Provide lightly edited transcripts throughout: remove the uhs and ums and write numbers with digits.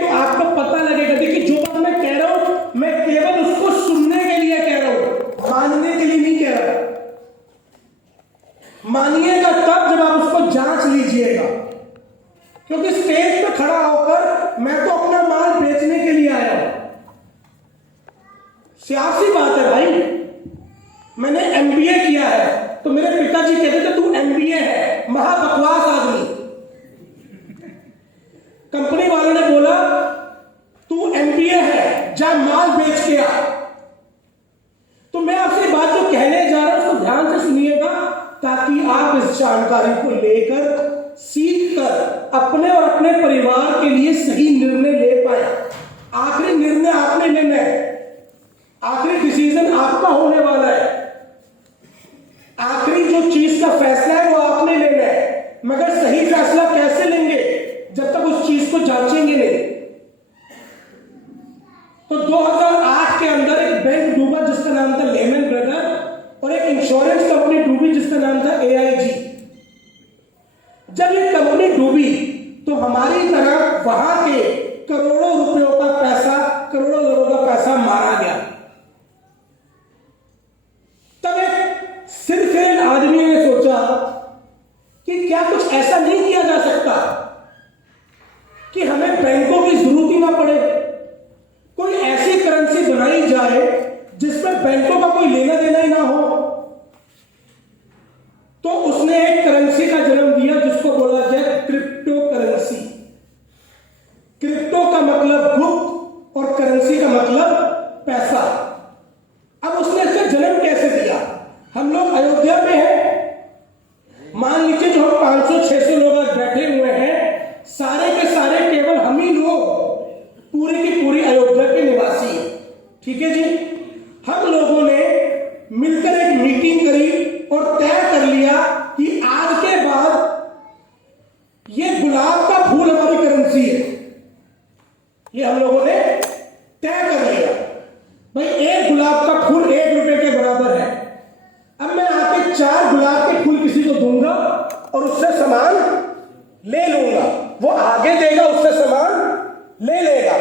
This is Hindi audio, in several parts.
तो आपको पता लगेगा। देखिए जो बात मैं कह रहा हूं, मैं केवल उसको सुनने के लिए कह रहा हूं, मानने के लिए नहीं कह रहा। मानिएगा तब जब आप उसको जांच लीजिएगा, क्योंकि स्टेज पे खड़ा होकर मैं तो अपना माल बेचने के लिए आया हूं। सियासी बात है भाई। मैंने एमबीए किया है, तो मेरे पिताजी कहते थे तू एमबीए है, महा बकवास आदमी। कंपनी वालों ने बोला तू एमबीए है, जा माल बेच के आ। तो मैं आपसे बात जो कहने जा रहा हूं उसको ध्यान से सुनिएगा, ताकि आप इस जानकारी को लेकर सीख कर अपने और अपने परिवार के लिए सही निर्णय ले पाए। आखिरी निर्णय आपने लेना है, आखिरी डिसीजन आपका होने वाला है, आखिरी जो चीज का फैसला है वो आपने लेना है। मगर सही फैसला कैसे लेंगे जब तक उस चीज को जांचेंगे नहीं। तो 2008 के अंदर एक बैंक डूबा जिसका नाम था लेमन ब्रदर, और एक इंश्योरेंस कंपनी डूबी जिसका नाम था एआईजी। जब ये कंपनी डूबी तो हमारी तरफ वहां के करोड़ों रुपयों का पैसा, करोड़ों लोगों का पैसा मारा गया। तब एक सिरफेल आदमी ने सोचा कि क्या कुछ ऐसा नहीं किया जा सकता कि हमें बैंकों की जरूरत ही ना पड़े, कोई ऐसी करेंसी बनाई जाए जिसमें बैंकों का कोई लेना देना ही ना हो। तो उसने एक करेंसी का जन्म दिया जिसको बोला जाए क्रिप्टो करेंसी। क्रिप्टो का मतलब गुप्त और करेंसी का मतलब पैसा। अब उसने इसका जन्म कैसे दिया? हम लोग अयोध्या में हैं, मान लीजिए जो हम 500-600 लोग आज बैठे हुए हैं, सारे के सारे केवल हम ही लोग पूरी की पूरी अयोध्या के निवासी हैं। ठीक है जी। हम लोगों ने मिलकर एक मीटिंग करी और तय कर लिया कि आज के बाद ये गुलाब का फूल हमारी करेंसी है। ये हम लोगों ने तय कर लिया भाई, एक गुलाब का फूल 1 रुपए के बराबर है। अब मैं आके 4 गुलाब के फूल किसी को दूंगा और उससे सामान ले लूंगा, वो आगे देगा, उससे सामान ले लेगा।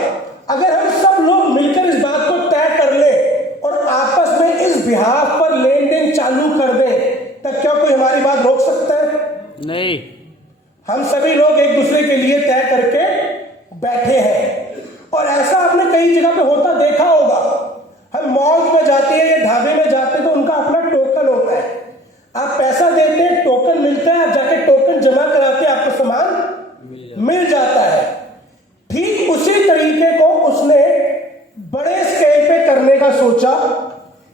अगर हम सब लोग मिलकर इस बात को तय कर ले और आपस में इस बिहाफ पर लेन देन चालू कर दें, तब क्या कोई हमारी बात रोक सकता है? नहीं। हम सभी लोग एक दूसरे के लिए तय करके बैठे हैं। और ऐसा आपने कई जगह पे होता देखा होगा। हम मॉल में जाते हैं या ढाबे में जाते हैं तो उनका अपना टोकन होता है। आप पैसा देते हैं, टोकन मिलता है, आप जाके टोकन जमा कराते हैं, आपको सामान मिल जाता है। ठीक उसी तरीके को उसने बड़े स्केल पे करने का सोचा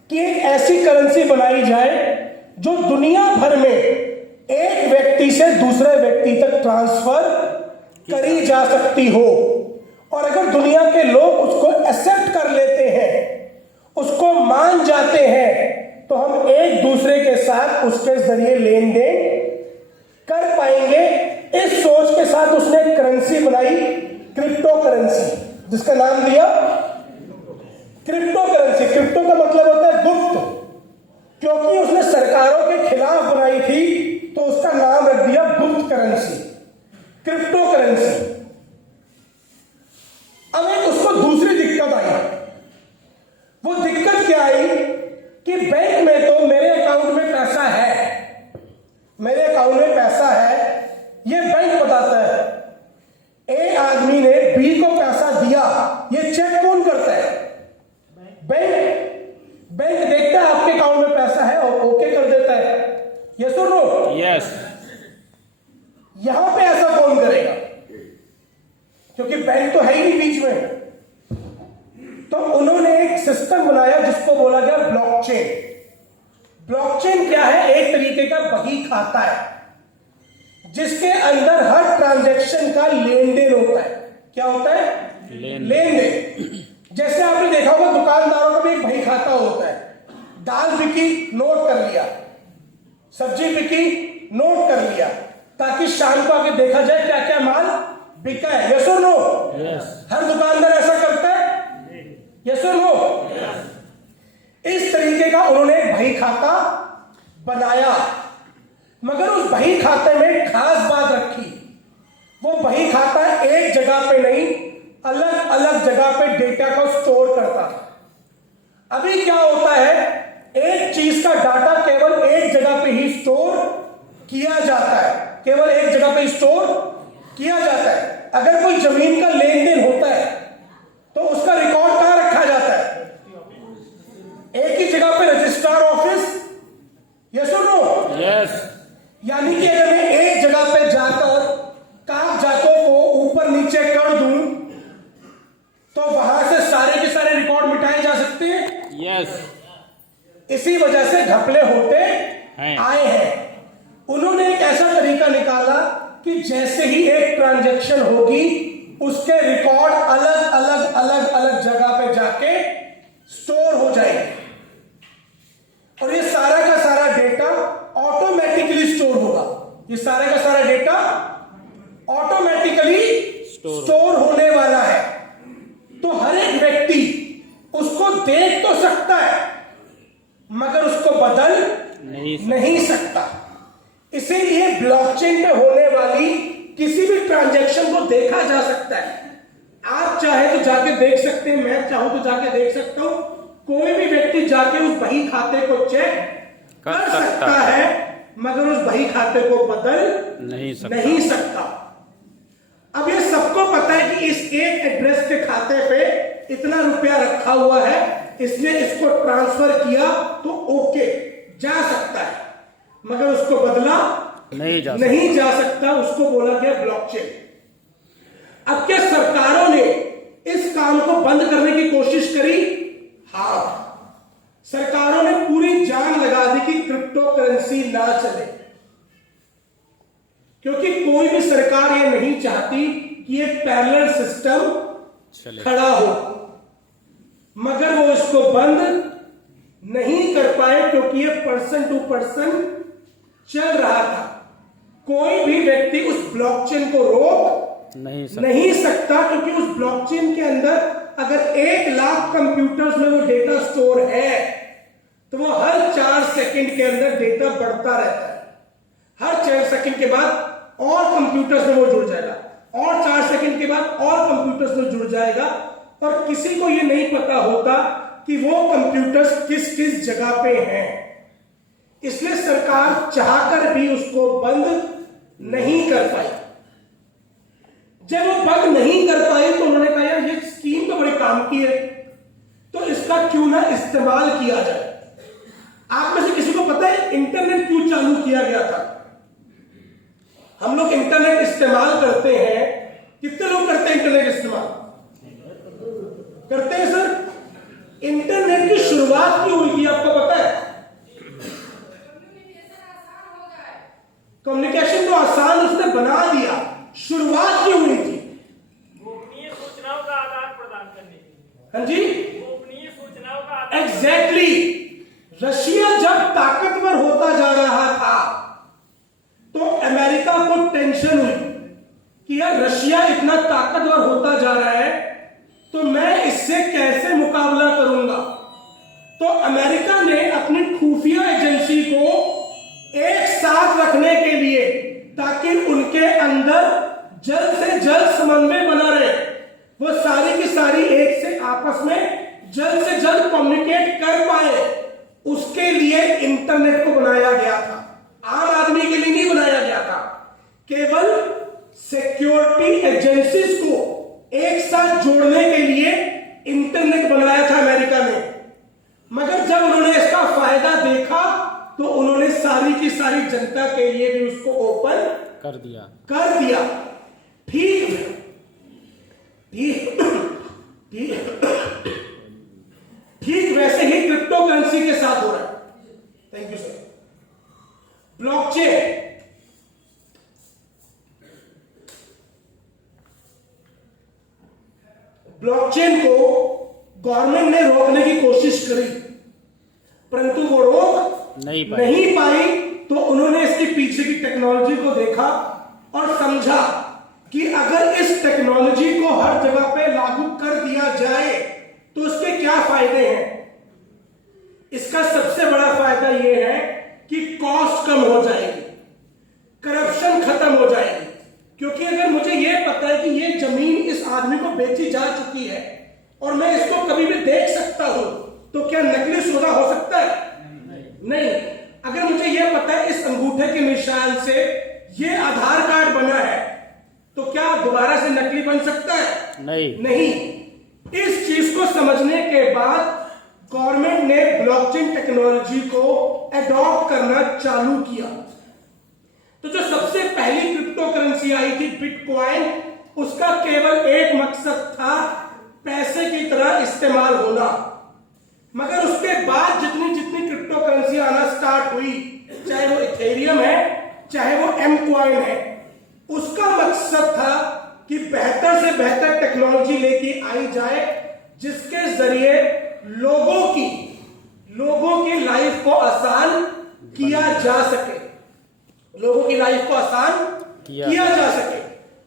कि एक ऐसी करेंसी बनाई जाए जो दुनिया भर में एक व्यक्ति से दूसरे व्यक्ति तक ट्रांसफर करी जा सकती हो। और अगर दुनिया के लोग उसको एक्सेप्ट कर लेते हैं, उसको मान जाते हैं, तो हम एक दूसरे के साथ उसके जरिए लेन देन कर पाएंगे। इस सोच के साथ उसने एक करेंसी बनाई, क्रिप्टो करेंसी, जिसका नाम दिया क्रिप्टो करेंसी। क्रिप्टो का मतलब होता है गुप्त। क्योंकि उसने सरकारों के खिलाफ बनाई थी तो उसका नाम रख दिया गुप्त करेंसी, क्रिप्टो करेंसी। अब एक उसको दूसरी दिक्कत आई। वो दिक्कत क्या आई कि बैंक में तो मेरे अकाउंट में पैसा है, मेरे अकाउंट में पैसा है, ये बैंक बताता है। ए आदमी ने बी को पैसा दिया, ये चेक कौन करता है? बैंक। बैंक देखता है आपके अकाउंट में पैसा है और ओके कर देता है। यस और नो? यस। यहां पे ऐसा कौन करेगा? क्योंकि बैंक तो है ही नहीं बीच में। तो उन्होंने एक सिस्टम बनाया जिसको बोला गया ब्लॉकचेन। ब्लॉकचेन क्या है? एक तरीके का बही खाता है जिसके अंदर हर ट्रांजैक्शन का लेन देन होता है। क्या होता है? लेन देन। जैसे आपने देखा होगा दुकानदारों का भी एक बही खाता होता है। दाल बिकी, नोट कर लिया, सब्जी बिकी, नोट कर लिया, ताकि शाम को आके देखा जाए क्या क्या माल बिका है। यस और नो? यस। हर दुकानदार ऐसा करता है? यस और नो? इस तरीके का उन्होंने एक बही खाता बनाया। मगर उस बही खाते में खास बात रखी, वो बही खाता एक जगह पे नहीं, अलग जगह पे डेटा को स्टोर करता था। अभी क्या होता है, एक चीज का डाटा केवल एक जगह पे ही स्टोर किया जाता है, केवल एक जगह पे स्टोर किया जाता है। अगर कोई जमीन का लेन देन होता है तो उसका रिकॉर्ड कहां रखा जाता है? एक ही जगह पे, रजिस्ट्रार ऑफिस। यस और नो? यस। यानी कि अगर मैं एक जगह पे जाकर कागजातों को ऊपर नीचे कर दूं तो वहां से सारे के सारे रिकॉर्ड मिटाए जा सकते हैं। यस। इसी वजह से घपले होते आए हैं। उन्होंने एक ऐसा तरीका निकाला कि जैसे ही एक ट्रांजैक्शन होगी उसके रिकॉर्ड अलग अलग अलग अलग जगह पे जाके स्टोर हो जाएंगे और ये सारा का सारा डेटा ऑटोमेटिकली स्टोर होगा। ये सारा का सारा डेटा ऑटोमेटिकली स्टोर होने वाला है। तो हर एक व्यक्ति उसको देख तो सकता है मगर उसको बदल नहीं सकता। इसीलिए ब्लॉकचेन पे होने वाली किसी भी ट्रांजैक्शन को देखा जा सकता है। आप चाहे तो जाके देख सकते हैं, मैं चाहूं तो जाके देख सकता हूं, कोई भी व्यक्ति जाके उस बही खाते को चेक कर सकता है मगर उस बही खाते को बदल नहीं सकता। अब ये सबको पता है कि इस एक एड्रेस के खाते पे इतना रुपया रखा हुआ है, इसने इसको ट्रांसफर किया तो ओके जा सकता है मगर उसको बदला नहीं जा सकता। उसको बोला गया ब्लॉकचेन। अब क्या सरकारों ने इस काम को बंद करने की कोशिश करी? हाँ, सरकारों ने पूरी जान लगा दी कि क्रिप्टो करेंसी ना चले, क्योंकि कोई भी सरकार ये नहीं चाहती कि एक पैरेलल सिस्टम खड़ा हो, मगर वो इसको बंद नहीं कर पाए क्योंकि ये पर्सन टू पर्सन चल रहा था। कोई भी व्यक्ति उस ब्लॉकचेन को रोक नहीं सकता क्योंकि उस ब्लॉकचेन के अंदर अगर 1 लाख कंप्यूटर्स में वो डेटा स्टोर है तो वो हर 4 सेकंड के अंदर डेटा बढ़ता रहता है। हर 4 सेकंड के बाद और कंप्यूटर्स में वो जुड़ जाएगा और 4 सेकंड के बाद और कंप्यूटर्स में जुड़ जाएगा और किसी को ये नहीं पता होता कि वो कंप्यूटर्स किस किस जगह पे हैं। इसलिए सरकार चाहकर भी उसको बंद नहीं कर पाई। जब वो बंद नहीं कर पाई तो उन्होंने कहा यार ये स्कीम तो बड़े काम की है, तो इसका क्यों ना इस्तेमाल किया जाए। आप में से किसी को पता है इंटरनेट क्यों चालू किया गया था? हम लोग इंटरनेट इस्तेमाल करते हैं, कितने लोग करते हैं इंटरनेट इस्तेमाल? करते हैं सर। इंटरनेट की शुरुआत क्यों हुई थी आपको पता है? कम्युनिकेशन को आसान उसने बना दिया। शुरुआत क्यों हुई थी? गोपनीय सूचनाओं का आदान प्रदान करने के लिए। हाँ जी, गोपनीय सूचनाओं का एग्जैक्टली। रशिया जब ताकतवर होता जा रहा था तो अमेरिका को टेंशन हुई कि यार रशिया इतना ताकतवर होता जा रहा है तो मैं इससे कैसे मुकाबला करूंगा। तो अमेरिका ने अपनी खुफिया एजेंसी को एक साथ रखने के लिए, ताकि उनके अंदर जल्द से जल्द समन्वय बना रहे, वो सारी की सारी एक से आपस में जल्द से जल्द कम्युनिकेट कर पाए, उसके लिए इंटरनेट को बनाया गया था। आम आदमी के लिए नहीं बनाया गया था, केवल सिक्योरिटी एजेंसीज को एक साथ जोड़ने के लिए इंटरनेट बनाया था अमेरिका ने। मगर जब उन्होंने इसका फायदा देखा तो उन्होंने सारी की सारी जनता के लिए भी उसको ओपन कर दिया। ठीक वैसे ही क्रिप्टो करेंसी के साथ हो रहा है। Thank you sir. ब्लॉकचेन को गवर्नमेंट ने रोकने की कोशिश करी परंतु वो रोक नहीं पाई। तो उन्होंने इसके पीछे की टेक्नोलॉजी को देखा और समझा कि अगर इस टेक्नोलॉजी को हर जगह पे लागू कर दिया जाए तो उसके क्या फायदे हैं। इसका सबसे बड़ा फायदा यह है कि कॉस्ट कम हो जाएगी, करप्शन खत्म हो जाएगी, क्योंकि अगर मुझे यह पता है कि ये जमीन इस आदमी को बेची जा चुकी है और मैं इसको कभी भी देख सकता हूं, तो क्या नकली सौदा हो सकता है? नहीं। अगर मुझे यह पता है इस अंगूठे के निशान से ये आधार कार्ड बना है, तो क्या दोबारा से नकली बन सकता है? नहीं। इस चीज को समझने के बाद गवर्नमेंट ने ब्लॉकचेन टेक्नोलॉजी को अडॉप्ट करना चालू किया। तो जो सबसे पहली क्रिप्टो करेंसी आई थी बिटकॉइन, उसका केवल एक मकसद था पैसे की तरह इस्तेमाल होना। मगर उसके बाद जितनी जितनी क्रिप्टो करेंसी आना स्टार्ट हुई, चाहे वो इथेरियम है चाहे वो एम कॉइन है, उसका मकसद था कि बेहतर से बेहतर टेक्नोलॉजी लेके आई जाए जिसके जरिए लोगों की लाइफ को आसान किया जा सके, लोगों की लाइफ को आसान किया जा सके।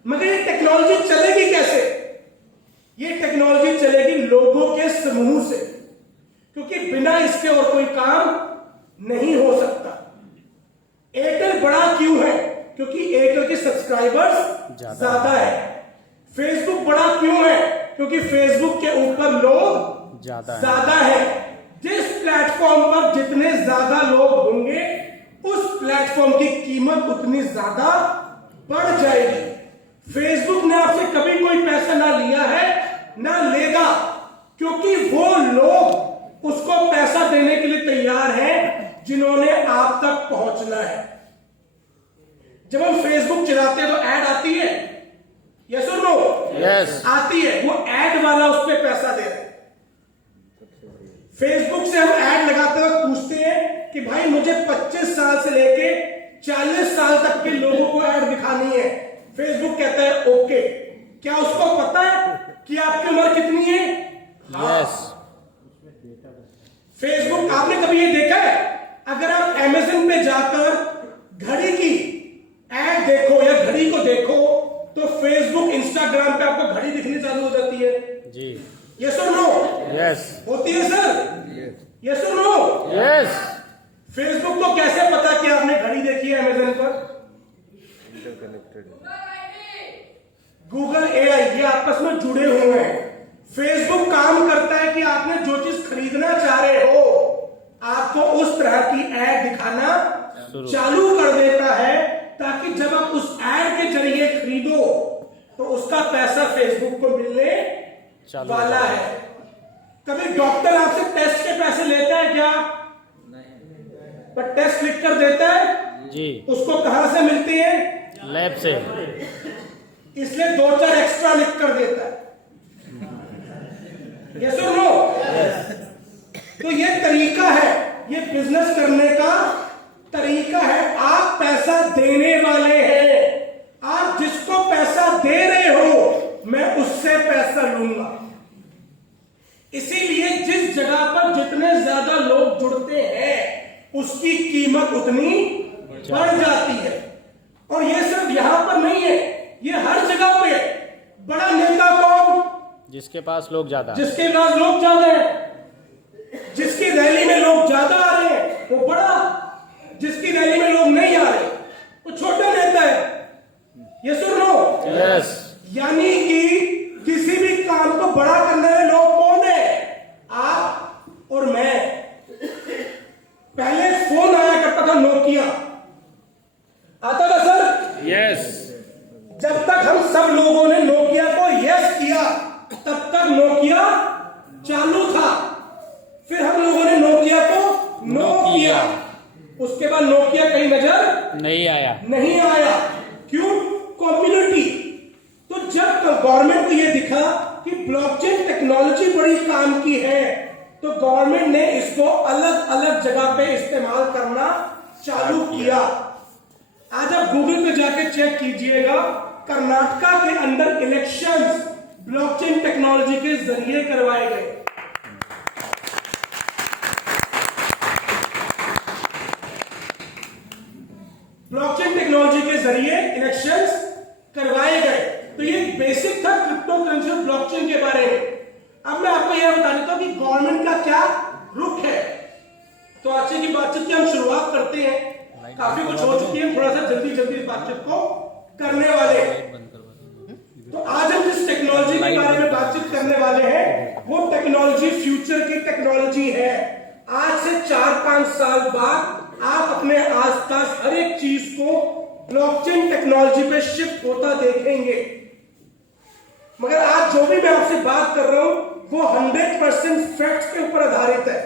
मगर ये टेक्नोलॉजी चलेगी कैसे? ये टेक्नोलॉजी चलेगी लोगों के समूह से, क्योंकि बिना इसके और कोई काम नहीं हो सकता। एयरटेल बड़ा क्यों है? क्योंकि एयरटेल के सब्सक्राइबर्स ज्यादा है। फेसबुक बड़ा क्यों है? क्योंकि फेसबुक के ऊपर लोग ज्यादा है। जिस प्लेटफॉर्म पर जितने ज्यादा लोग होंगे, उस प्लेटफॉर्म की कीमत उतनी ज्यादा बढ़ जाएगी। फेसबुक ने आपसे कभी कोई पैसा ना लिया है ना लेगा, क्योंकि वो लोग उसको पैसा देने के लिए तैयार हैं जिन्होंने आप तक पहुंचना है। जब हम फेसबुक चलाते हैं तो ऐड आती है, यस और नो? यस। आती है। वो ऐड वाला उस पर पैसा दे रहा है। फेसबुक से हम ऐड लगाते वक्त पूछते हैं कि भाई मुझे 25 साल से लेके 40 साल तक के लोगों को ऐड दिखानी है। फेसबुक कहता है ओके। क्या उसको पता है कि आपकी उम्र कितनी है? यस। फेसबुक, आपने कभी ये देखा है? अगर आप अमेज़न पे जाकर घड़ी की ऐड देखो या घड़ी को देखो, तो फेसबुक इंस्टाग्राम पे आपको घड़ी दिखनी चालू हो जाती है। जी। यस और नो? यस। होती है सर? यस और नो? यस। फेसबुक को कैसे पता कि आपने घड़ी देखी है अमेज़न पर? गूगल एआई, ये आपस में जुड़े हुए हैं। फेसबुक काम करता है कि आपने जो चीज खरीदना चाह रहे हो, आपको उस तरह की ऐड दिखाना चालू कर देता है, ताकि जब आप उस ऐड के जरिए खरीदो तो उसका पैसा फेसबुक को मिलने वाला है। कभी डॉक्टर आपसे टेस्ट के पैसे लेता है क्या? पर टेस्ट लिख कर देता है जी। उसको कहां से मिलती है? लैब से। इसलिए 2-4 एक्स्ट्रा लिख कर देता है। यस और नो? तो ये तरीका है, ये बिजनेस करने का तरीका है। आप पैसा देने वाले हैं, आप जिसको पैसा दे रहे हो, मैं उससे पैसा लूंगा। इसीलिए जिस जगह पर जितने ज्यादा लोग जुड़ते हैं, उसकी कीमत उतनी बढ़ जाती है। और ये सिर्फ यहां पर नहीं है, ये हर जगह पे। बड़ा नेता कौन? जिसके पास लोग ज्यादा। जिसके पास लोग ज्यादा है, जिसकी रैली में लोग ज्यादा आ रहे हैं वो बड़ा, जिसकी रैली में लोग नहीं आ रहे वो छोटा नेता है। यस और नो? यस। यानी कि किसी भी काम को बड़ा करने वाले लोग कौन है? आप और मैं। पहले फोन आया करता था नोकिया, आता था सर? यस। जब तक हम सब लोगों ने नोकिया को यस किया, तब तक नोकिया चालू था। फिर हम लोगों ने नोकिया को नो किया, उसके बाद नोकिया कहीं नजर नहीं आया। क्यों? कम्युनिटी। तो जब गवर्नमेंट को यह दिखा कि ब्लॉकचेन टेक्नोलॉजी बड़ी काम की है, तो गवर्नमेंट ने इसको अलग अलग जगह पे इस्तेमाल करना चालू किया। आज आप गूगल पे जाके चेक कीजिएगा, कर्नाटका के अंदर इलेक्शंस ब्लॉकचेन टेक्नोलॉजी के जरिए करवाए गए। ब्लॉकचेन टेक्नोलॉजी के जरिए इलेक्शंस करवाए गए। तो ये बेसिक था क्रिप्टो करेंसी और ब्लॉकचेन के बारे में। अब मैं आपको यह बता देता हूं कि गवर्नमेंट का क्या रुख है। तो आज की बातचीत की हम शुरुआत करते हैं। काफी कुछ हो चुकी है, थोड़ा सा जल्दी जल्दी इस बातचीत को करने वाले हैं। तो आज हम जिस टेक्नोलॉजी के बारे में बातचीत करने वाले हैं वो टेक्नोलॉजी फ्यूचर की टेक्नोलॉजी है। आज से 4-5 साल बाद आप अपने आसपास हर एक चीज को ब्लॉकचेन टेक्नोलॉजी पे शिफ्ट होता देखेंगे। मगर आज जो भी मैं आपसे बात कर रहा हूं वो 100% फैक्ट्स के ऊपर आधारित है।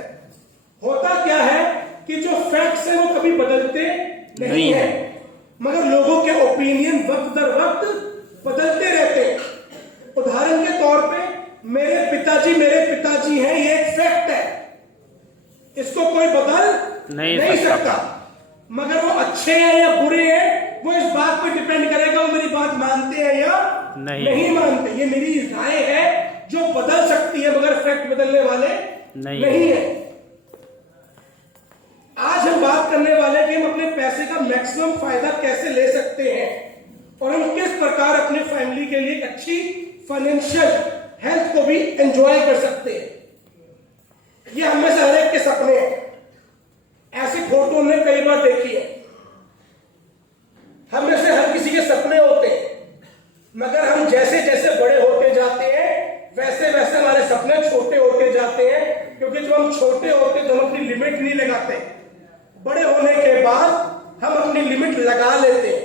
होता क्या है कि जो फैक्ट्स है वो कभी बदलते नहीं है, मगर लोगों के ओपिनियन वक्त दर वक्त बदलते रहते हैं। उदाहरण के तौर पे मेरे पिताजी हैं, ये एक फैक्ट है, इसको कोई बदल नहीं सकता। मगर वो अच्छे हैं या बुरे हैं वो इस बात पे डिपेंड करेगा वो मेरी बात मानते हैं या नहीं मानते। ये मेरी राय है जो बदल सकती है मगर फैक्ट बदलने वाले नहीं है। आज हम बात करने वाले हैं कि हम अपने पैसे का मैक्सिमम फायदा कैसे ले सकते हैं और हम किस प्रकार अपने फैमिली के लिए एक अच्छी फाइनेंशियल हेल्थ को भी एंजॉय कर सकते हैं। ये हमें से हर एक के सपने हैं। ऐसी फोटो हमने कई बार देखी है। हम में से हर किसी के सपने होते हैं, मगर हम जैसे जैसे बड़े होते जाते हैं वैसे वैसे हमारे सपने छोटे होते जाते हैं, क्योंकि जब हम छोटे होते हैं तो हम अपनी लिमिट नहीं लगाते। बड़े होने के बाद हम अपनी लिमिट लगा लेते हैं।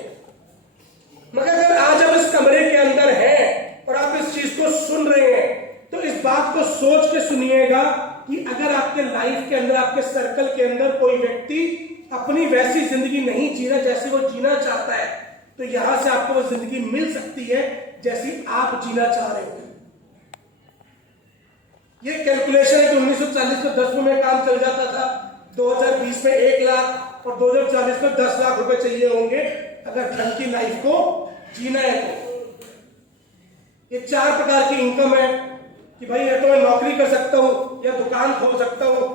मगर अगर आज हम इस कमरे के अंदर हैं और आप इस चीज को सुन रहे हैं तो इस बात को सोच के सुनिएगा कि अगर आपके लाइफ के अंदर, आपके सर्कल के अंदर कोई व्यक्ति अपनी वैसी जिंदगी नहीं जी रहा जैसी वो जीना चाहता है, तो यहां से आपको वो जिंदगी मिल सकती है जैसी आप जीना चाह रहे हो। ये कैलकुलेशन है कि 1940 में 10 में काम चल जाता था, 2020 में 1 लाख और 2040 में 10 लाख रुपए चाहिए होंगे अगर ढंग की लाइफ को जीना है तो। ये 4 प्रकार की इनकम है कि भाई या तो मैं नौकरी कर सकता हूं, या दुकान खोल सकता हूं,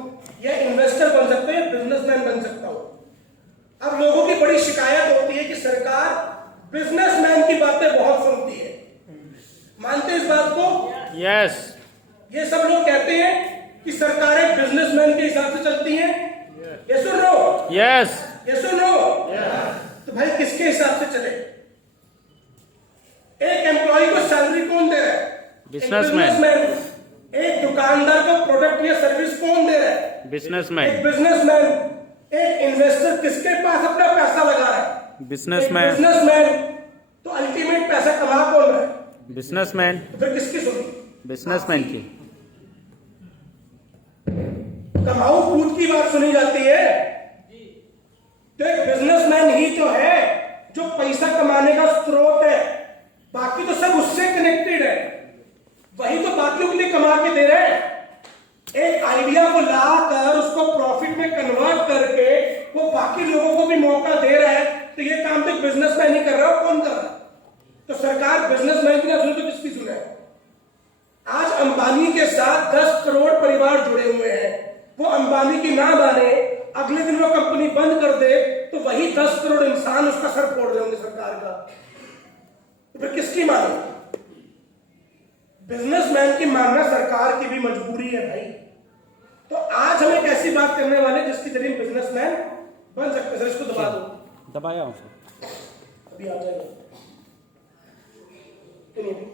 या इन्वेस्टर बन सकता हूं, या बिजनेसमैन बन सकता हूं। अब लोगों की बड़ी शिकायत होती है कि सरकार बिजनेसमैन की बातें बहुत सुनती है। मानते इस बात को? यस। ये सब लोग कहते हैं कि सरकारें बिजनेसमैन के हिसाब से चलती हैं। यस और नो? यस। यस और नो? तो भाई किसके हिसाब से चले? एक एम्प्लॉय को सैलरी कौन दे रहा है? बिजनेसमैन। एक दुकानदार को प्रोडक्ट या सर्विस कौन दे रहा है? बिजनेसमैन। एक बिजनेसमैन। एक इन्वेस्टर किसके पास अपना पैसा लगा रहा है? बिजनेसमैन। बिजनेसमैन। तो अल्टीमेट पैसा कमा कौन रहा है? बिजनेसमैन। तो फिर किसकी सुनी? बिजनेसमैन की। कमाऊ पूत की बात सुनी जाती है। तो एक बिजनेसमैन ही तो है जो पैसा कमाने का स्रोत है, बाकी तो सब उससे कनेक्टेड है। वही तो बाकियों के लिए कमा के दे रहे हैं। एक आइडिया को लाकर उसको प्रॉफिट में कन्वर्ट करके वो बाकी लोगों को भी मौका दे रहा है। तो ये काम तो बिजनेसमैन ही कर रहा है, कौन कर रहा है? तो सरकार बिजनेसमैन की ना सुने तो किसकी सुने? आज अंबानी के साथ 10 करोड़ परिवार जुड़े हुए हैं। वो अंबानी की ना माने, अगले दिन वो कंपनी बंद कर दे तो वही 10 करोड़ इंसान उसका सर फोड़ रहे होंगे सरकार का। तो फिर किसकी माने? बिजनेसमैन की मानना सरकार की भी मजबूरी है भाई। तो आज हम एक ऐसी बात करने वाले जिसके जरिए बिजनेसमैन बन सकते हैं। सर इसको दबा दो। दबाया हूं अभी आ जाएगा।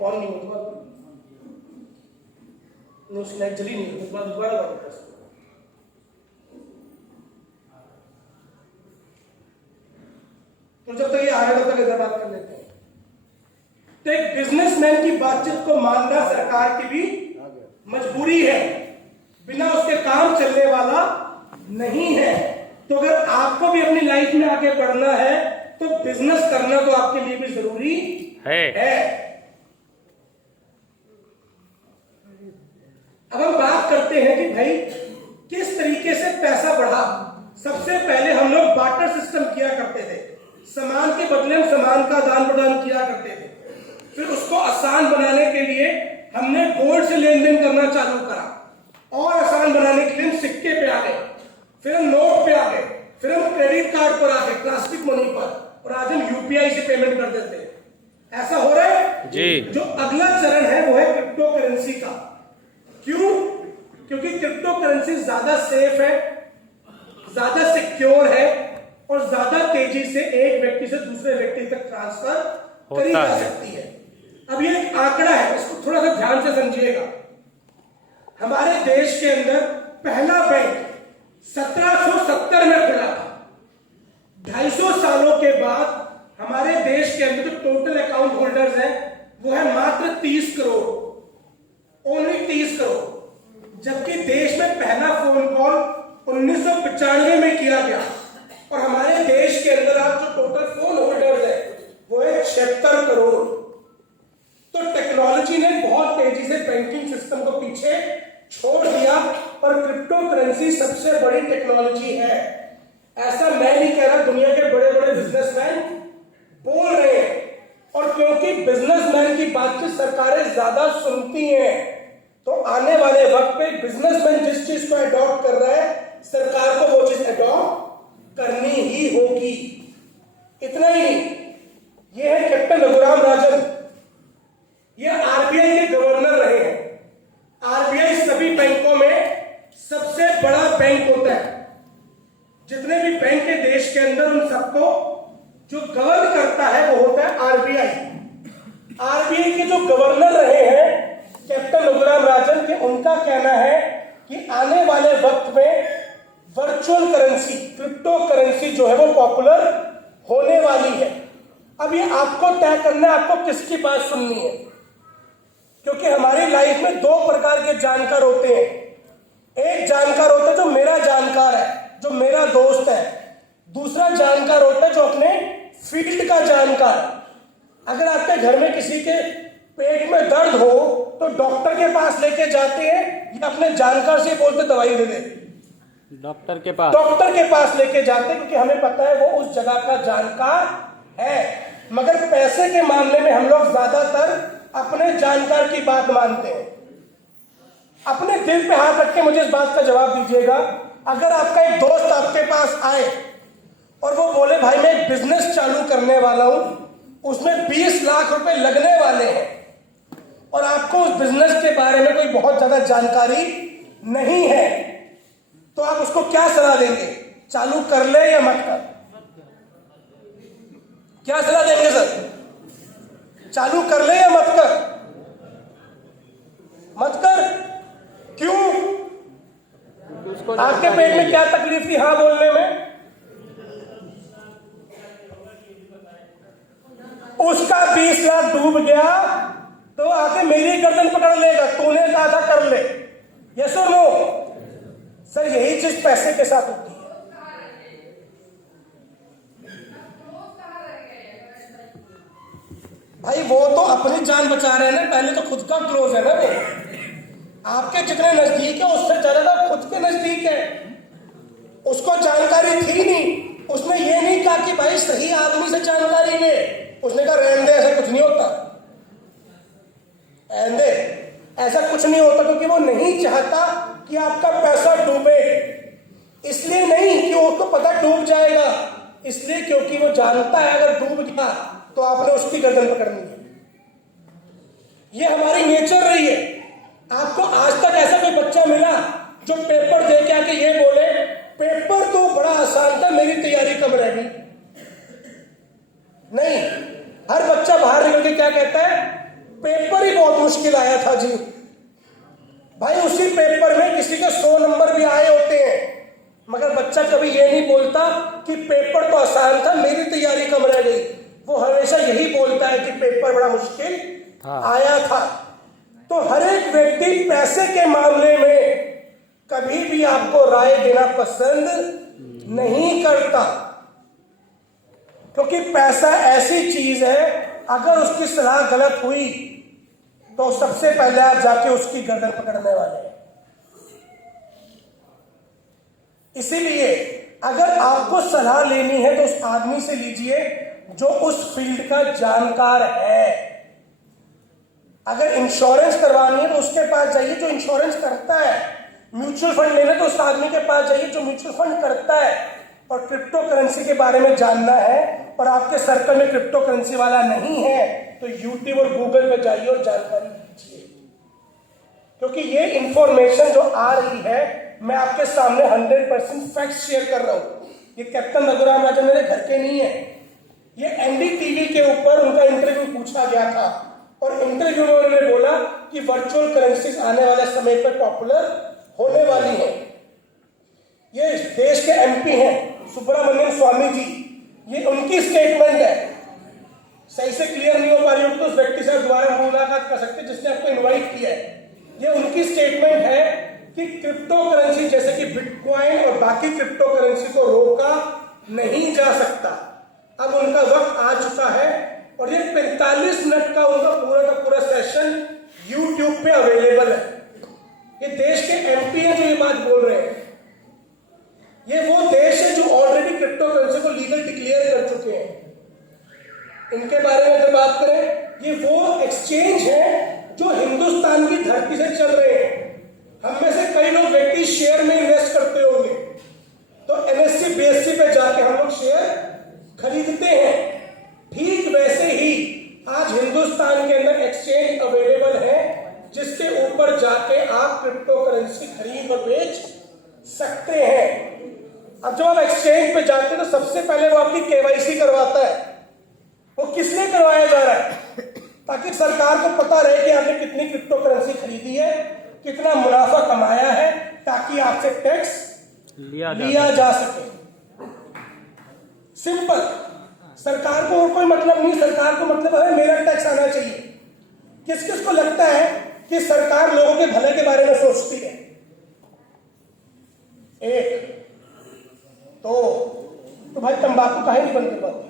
ऑन नहीं होता, स्नैक जली नहीं, दोबारा तो जब तक ये आ रहा है तब तक इधर बात कर लेते हैं। तो एक बिजनेसमैन की बातचीत को मानना सरकार की भी मजबूरी है, बिना उसके काम चलने वाला नहीं है। तो अगर आपको भी अपनी लाइफ में आगे बढ़ना है तो बिजनेस करना तो आपके लिए भी जरूरी है। अब हम बात करते हैं कि भाई किस तरीके से पैसा बढ़ा। सबसे पहले हम लोग बार्टर सिस्टम किया करते थे। सामान के बदले हम सामान का आदान प्रदान किया करते थे। फिर उसको आसान बनाने के लिए हमने गोल्ड से लेन देन करना चालू करा और आसान बनाने के लिए हम सिक्के पे आ गए, फिर हम नोट पे आ गए, फिर हम क्रेडिट कार्ड पर आ गए, प्लास्टिक मनी पर, और आज हम यूपीआई से पेमेंट कर देते हैं। ऐसा हो रहा है जी। जो अगला चरण है वो है क्रिप्टो करेंसी का। क्यों? क्योंकि क्रिप्टो करेंसी ज्यादा सेफ है, ज्यादा सिक्योर है और ज्यादा तेजी से एक व्यक्ति से दूसरे व्यक्ति तक ट्रांसफर करी होता जा है। सकती है। अब ये एक आंकड़ा है, इसको थोड़ा सा ध्यान से समझिएगा। हमारे देश के अंदर पहला बैंक 1770 में खुला था। 250 सालों के बाद हमारे देश के अंदर जो टोटल अकाउंट होल्डर्स हैं वो है मात्र 30 करोड़, ओनली 30 करोड़। जबकि देश में पहला फोन कॉल 1995 में किया गया और हमारे देश के अंदर आप जो टोटल फोन होल्डर्स है वो है 76 करोड़। तो टेक्नोलॉजी ने बहुत तेजी से बैंकिंग सिस्टम को पीछे छोड़ दिया और क्रिप्टो करेंसी सबसे बड़ी टेक्नोलॉजी है। ऐसा मैं नहीं कह रहा, दुनिया के बड़े बड़े बिजनेसमैन बोल रहे हैं। और क्योंकि बिजनेसमैन की बातचीत सरकारें ज्यादा सुनती हैं तो आने वाले वक्त पे बिजनेसमैन जिस चीज को अडॉप्ट कर रहा है सरकार को वो चीज अडॉप्ट करनी ही होगी। इतना ही नहीं, ये है कैप्टन रघुराम राजन, ये आरबीआई के गवर्नर रहे हैं। आरबीआई सभी बैंकों में सबसे बड़ा बैंक होता है। जितने भी बैंक है देश के अंदर उन सबको जो गवर्न करता है वो होता है आरबीआई। आरबीआई के जो गवर्नर रहे हैं कैप्टन रघुराम राजन के, उनका कहना है कि आने वाले वक्त में वर्चुअल करेंसी, क्रिप्टो करेंसी जो है वो पॉपुलर होने वाली है। अब ये आपको तय करना है आपको किसकी बात सुननी है, क्योंकि हमारी लाइफ में दो प्रकार के जानकार होते हैं। एक जानकार होता है जो मेरा जानकार है, जो मेरा दोस्त है। दूसरा जानकार होता है जो अपने फील्ड का जानकार। अगर आपके घर में किसी के पेट में दर्द हो तो डॉक्टर के पास लेके जाते हैं या अपने जानकार से बोलते दवाई दे दे? डॉक्टर के पास। डॉक्टर के पास लेके जाते हैं क्योंकि हमें पता है वो उस जगह का जानकार है। मगर पैसे के मामले में हम लोग ज्यादातर अपने जानकार की बात मानते हैं। अपने दिल पे हाथ रख के मुझे इस बात का जवाब दीजिएगा, अगर आपका एक दोस्त आपके पास आए और वो बोले भाई मैं एक बिजनेस चालू करने वाला हूं, उसमें 20 लाख रुपए लगने वाले हैं और आपको उस बिजनेस के बारे में कोई बहुत ज्यादा जानकारी नहीं है, तो आप उसको क्या सलाह देंगे? चालू कर ले या मत कर? क्या सलाह देंगे सर? चालू कर ले या मत कर? मत कर। क्यों? आपके पेट में क्या तकलीफ थी हाँ बोलने में? उसका 20 लाख डूब गया तो आके मेरी गर्दन पकड़ लेगा, तूने कहा था कर ले। यस और नो? सर यही चीज पैसे के साथ होती है। भाई वो तो अपनी जान बचा रहे हैं ना, पहले तो खुद का क्लोज है ना वो। आपके जितने नजदीक है उससे ज्यादा खुद के नजदीक है। उसको जानकारी थी नहीं, उसने ये नहीं कहा कि भाई सही आदमी से जानकारी ले, उसने कहा रहने दे, ऐसा कुछ नहीं होता, रहने दे, ऐसा कुछ नहीं होता, क्योंकि वो नहीं चाहता कि आपका पैसा डूबे। इसलिए नहीं कि उसको पता डूब जाएगा, इसलिए क्योंकि वो जानता है अगर डूब गया तो आपने उसकी गर्दन पकड़नी है। ये हमारी नेचर रही है। आपको आज तक ऐसा कोई बच्चा मिला जो पेपर दे के आके ये बोले पेपर तो बड़ा आसान था, मेरी तैयारी कम रह गई? नहीं, हर बच्चा बाहर निकल के क्या कहता है? पेपर ही बहुत मुश्किल आया था जी। भाई उसी पेपर में किसी के 100 नंबर भी आए होते हैं, मगर बच्चा कभी ये नहीं बोलता कि पेपर तो आसान था, मेरी तैयारी कम रह गई। वो हमेशा यही बोलता है कि पेपर बड़ा मुश्किल आया था। तो हर एक व्यक्ति पैसे के मामले में कभी भी आपको राय देना पसंद नहीं करता, क्योंकि पैसा ऐसी चीज है अगर उसकी सलाह गलत हुई तो सबसे पहले आप जाके उसकी गर्दन पकड़ने वाले हैं। इसीलिए अगर आपको सलाह लेनी है तो उस आदमी से लीजिए जो उस फील्ड का जानकार है। अगर इंश्योरेंस करवानी है तो उसके पास जाइए जो इंश्योरेंस करता है। म्यूचुअल फंड लेना तो उस आदमी के पास जाइए जो म्यूचुअल फंड करता है। और क्रिप्टो करेंसी के बारे में जानना है और आपके सर्कल में क्रिप्टो करेंसी वाला नहीं है तो यूट्यूब और गूगल पे जाइए और जानकारी लीजिए, क्योंकि ये इंफॉर्मेशन जो आ रही है मैं आपके सामने 100% फैक्ट शेयर कर रहा हूं। ये कैप्टन रघुराम राजन मेरे घर के नहीं है, ये एनडीटीवी के ऊपर उनका इंटरव्यू पूछा गया था और इंटरव्यू में उन्होंने बोला कि वर्चुअल करेंसीज आने वाले समय पर पॉपुलर होने वाली है। ये देश के एमपी हैं सुब्रमण्यम स्वामी जी, ये उनकी स्टेटमेंट है। सही से क्लियर नहीं हो पा रही हो तो उस व्यक्ति से दोबारा मुलाकात कर सकते हैं जिसने आपको इनवाइट किया है। ये उनकी स्टेटमेंट है कि क्रिप्टो करेंसी जैसे कि बिटकॉइन और बाकी क्रिप्टो करेंसी को रोका नहीं जा सकता। अब उनका वक्त आ चुका है और ये 45 मिनट का उनका पूरा सेशन YouTube पे अवेलेबल है। ये देश के एमपी हैं जो ये बात बोल रहे हैं। ये वो देश है जो ऑलरेडी क्रिप्टो करेंसी को लीगल डिक्लेयर कर चुके हैं। इनके बारे में अगर बात करें, ये वो एक्सचेंज है जो हिंदुस्तान की धरती से चल रहे हैं। हम में से कई लोग व्यक्ति शेयर में इन्वेस्ट करते होंगे, तो NSE BSE पे जाके हम लोग शेयर खरीदते हैं। ठीक वैसे ही आज हिंदुस्तान के अंदर एक्सचेंज अवेलेबल है जिसके ऊपर जाके आप क्रिप्टो करेंसी खरीद और बेच सकते हैं। अब जब आप एक्सचेंज पे जाते हैं तो सबसे पहले वो आपकी KYC करवाता है। वो किस लिए करवाया जा रहा है? ताकि सरकार को पता रहे कि आपने कितनी क्रिप्टो करेंसी खरीदी है, कितना मुनाफा कमाया है, ताकि आपसे टैक्स लिया जा सके। सिंपल। सरकार को और कोई मतलब नहीं, सरकार को मतलब है मेरा टैक्स आना चाहिए। किस किस को लगता है कि सरकार लोगों के भले के बारे में सोचती है? एक तो भाई तंबाकू काहे नहीं बंद करवाती?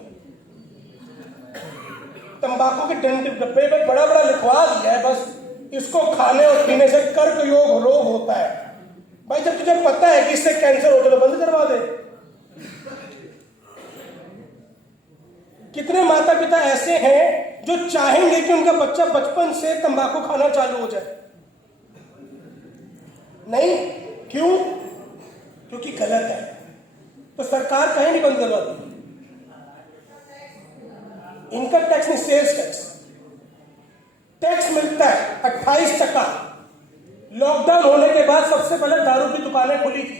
तंबाकू के डब्बे पे बड़ा बड़ा लिखवा दिया है, बस इसको खाने और पीने से कर्क रोग होता है। भाई जब तुझे पता है कि इससे कैंसर होता है तो बंद करवा दे। कितने माता पिता ऐसे हैं जो चाहेंगे कि उनका बच्चा बचपन से तंबाकू खाना चालू हो जाए? नहीं, क्यों? क्योंकि गलत है। तो सरकार कहीं नहीं बंद करवाती। इनकम टैक्स नहीं, सेल्स टैक्स। टैक्स मिलता है 28%। लॉकडाउन होने के बाद सबसे पहले दारू की दुकानें खुली थी।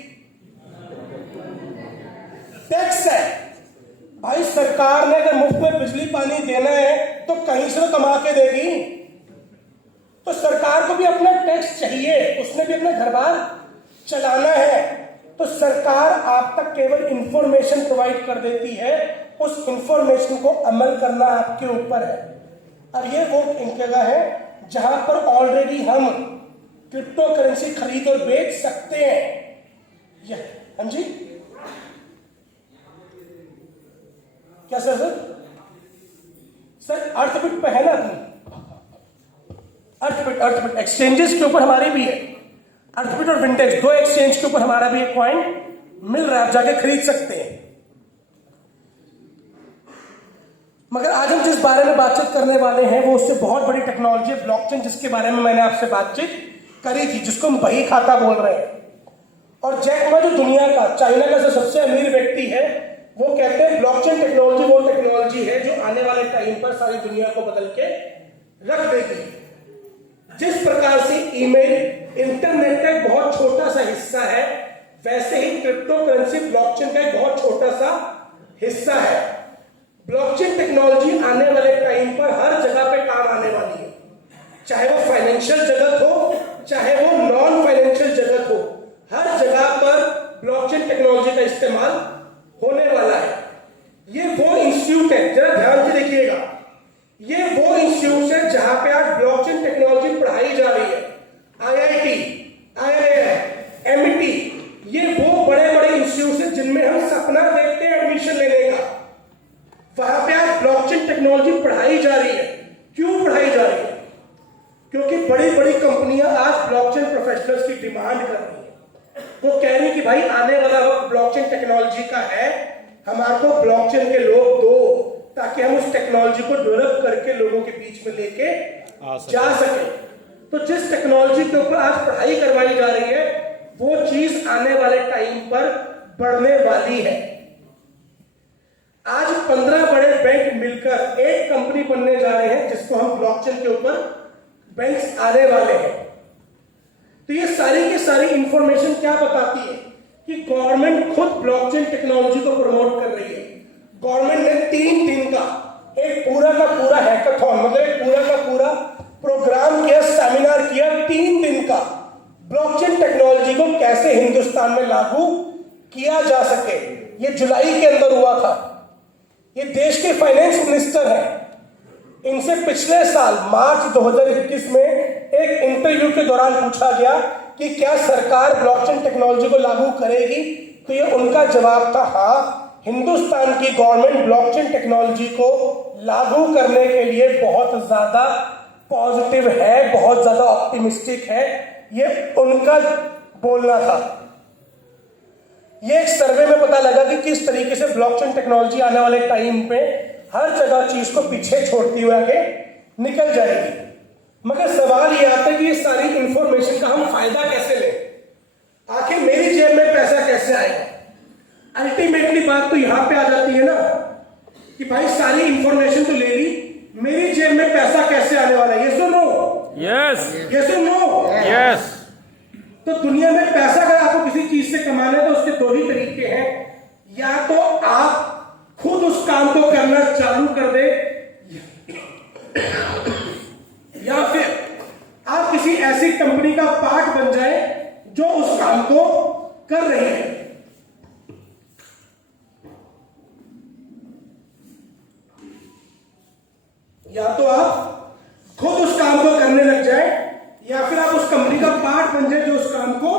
टैक्स है भाई। सरकार ने अगर मुफ्त में बिजली पानी देना है तो कहीं से तो कमा के देगी। तो सरकार को भी अपना टैक्स चाहिए, उसने भी अपना घर बार चलाना है। तो सरकार आप तक केवल इंफॉर्मेशन प्रोवाइड कर देती है, उस इंफॉर्मेशन को अमल करना आपके ऊपर है। और ये वो जगह है जहां पर ऑलरेडी हम क्रिप्टो करेंसी खरीद और बेच सकते हैं। हाँ जी, क्या सर? सर अर्थबिट पे है ना अपनी? अर्थबिट एक्सचेंजेस के ऊपर हमारी भी है। अर्थबिट और विंटेज दो एक्सचेंज के ऊपर हमारा भी एक कॉइन मिल रहा है, आप जाके खरीद सकते हैं। मगर आज हम जिस बारे में बातचीत करने वाले हैं वो उससे बहुत बड़ी टेक्नोलॉजी है, ब्लॉकचेन, जिसके बारे में मैंने आपसे बातचीत करी थी, जिसको हम बही खाता बोल रहे हैं। और जैक मा जो दुनिया का, चाइना का जो सबसे अमीर व्यक्ति है, वो कहते हैं ब्लॉकचेन टेक्नोलॉजी वो टेक्नोलॉजी है जो आने वाले टाइम पर सारी दुनिया को बदल के रख देगी। जिस प्रकार से ईमेल इंटरनेट का एक बहुत छोटा सा हिस्सा है, वैसे ही क्रिप्टो करेंसी ब्लॉकचेन का एक बहुत छोटा सा हिस्सा है। ब्लॉकचेन टेक्नोलॉजी आने वाले टाइम पर हर जगह पे काम आने वाली है, चाहे वो फाइनेंशियल जगत हो, चाहे वो नॉन फाइनेंशियल जगत हो, हर जगह पर ब्लॉकचेन टेक्नोलॉजी का इस्तेमाल होने वाला है। ये वो इंस्टीट्यूट है, जरा ध्यान से देखिएगा, ये वो इंस्टीट्यूट है जहां पे आज ब्लॉकचेन टेक्नोलॉजी पढ़ाई जा रही है। IIT, IIM, MIT, ये वो बड़े बड़े इंस्टीट्यूट हैं जिनमें हम सपना देखते हैं एडमिशन लेने का। वहां पे आज ब्लॉकचेन टेक्नोलॉजी पढ़ाई जा रही है। क्यों पढ़ाई जा रही है? क्योंकि बड़ी बड़ी कंपनियां आज ब्लॉकचेन प्रोफेशनल्स की डिमांड कर रही है। वो कह रही कि भाई आने वाला वक्त ब्लॉकचेन टेक्नोलॉजी का है, हमारे को ब्लॉकचेन के लोग दो, ताकि हम उस टेक्नोलॉजी को डेवलप करके लोगों के बीच में लेके जा सके। तो जिस टेक्नोलॉजी के ऊपर आज पढ़ाई करवाई जा रही है, वो चीज आने वाले टाइम पर बढ़ने वाली है। आज 15 बड़े बैंक मिलकर एक कंपनी बनने जा रहे हैं जिसको हम ब्लॉकचेन के ऊपर बैंक्स आने वाले हैं। तो ये सारी की सारी इंफॉर्मेशन क्या बताती है कि गवर्नमेंट खुद ब्लॉकचेन टेक्नोलॉजी को प्रमोट कर रही है। गवर्नमेंट ने 3 दिन का एक पूरा का पूरा हैकाथॉन, मतलब एक पूरा का पूरा प्रोग्राम किया, सेमिनार किया 3 दिन का, ब्लॉकचेन टेक्नोलॉजी को कैसे हिंदुस्तान में लागू किया जा सके। ये जुलाई के अंदर हुआ था। ये देश के फाइनेंस मिनिस्टर हैं, इनसे पिछले साल मार्च 2021 में एक इंटरव्यू के दौरान पूछा गया कि क्या सरकार ब्लॉकचेन टेक्नोलॉजी को लागू करेगी, तो ये उनका जवाब था हाँ, हिंदुस्तान की गवर्नमेंट ब्लॉकचेन टेक्नोलॉजी को लागू करने के लिए बहुत ज्यादा पॉजिटिव है, बहुत ज्यादा ऑप्टिमिस्टिक है, ये उनका बोलना था। ये एक सर्वे में पता लगा कि किस तरीके से ब्लॉकचेन टेक्नोलॉजी आने वाले टाइम पे हर जगह चीज को पीछे छोड़ती हुए आगे निकल जाएगी। मगर सवाल ये आता है कि ये सारी इंफॉर्मेशन का हम फायदा कैसे लें। आखिर मेरी जेब में पैसा कैसे आएगा। अल्टीमेटली बात तो यहां पे आ जाती है ना कि भाई सारी इंफॉर्मेशन तो ले ली, मेरी जेब में पैसा कैसे आने वाला है। यस और नो? यस यस और नो? यस। तो दुनिया में पैसा अगर आपको किसी चीज से कमाना है तो उसके 2 ही तरीके हैं, या तो आप खुद उस काम को करना चालू कर दे, या फिर आप किसी ऐसी कंपनी का पार्ट बन जाए जो उस काम को कर रही है। या तो आप खुद उस काम को करने लग जाए, या फिर आप उस कंपनी का पार्ट बन जाए जो उस काम को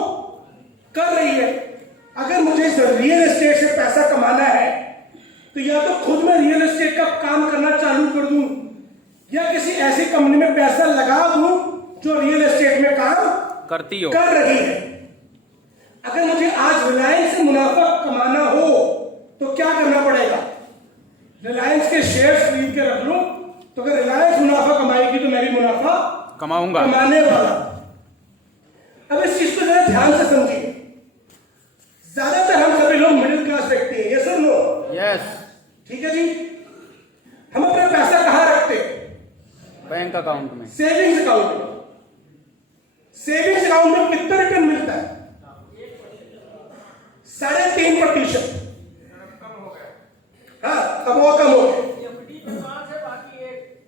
कर रही है। अगर मुझे रियल एस्टेट से पैसा कमाना है तो या तो खुद मैं रियल एस्टेट का काम करना चालू कर दूं, या किसी ऐसी कंपनी में पैसा लगा दूं जो रियल एस्टेट में काम करती हो, कर रही है। अगर मुझे आज रिलायंस से मुनाफा कमाना हो तो क्या करना पड़ेगा? रिलायंस के शेयर्स खरीद के रख लूं, तो अगर रिलायंस मुनाफा कमाएगी तो मैं भी मुनाफा कमाऊंगा, कमाने वाला। अब इस चीज को जरा ध्यान से समझिए। ज्यादातर हम सभी लोग मिडिल क्लास व्यक्ति हैं, यस और नो? यस। ठीक है जी। हम अपना पैसा कहां रखते हैं? बैंक अकाउंट में, सेविंग्स अकाउंट में। सेविंग्स अकाउंट में कितना रिटर्न मिलता है? 3.5%। हाँ, अब वो कम हो गया।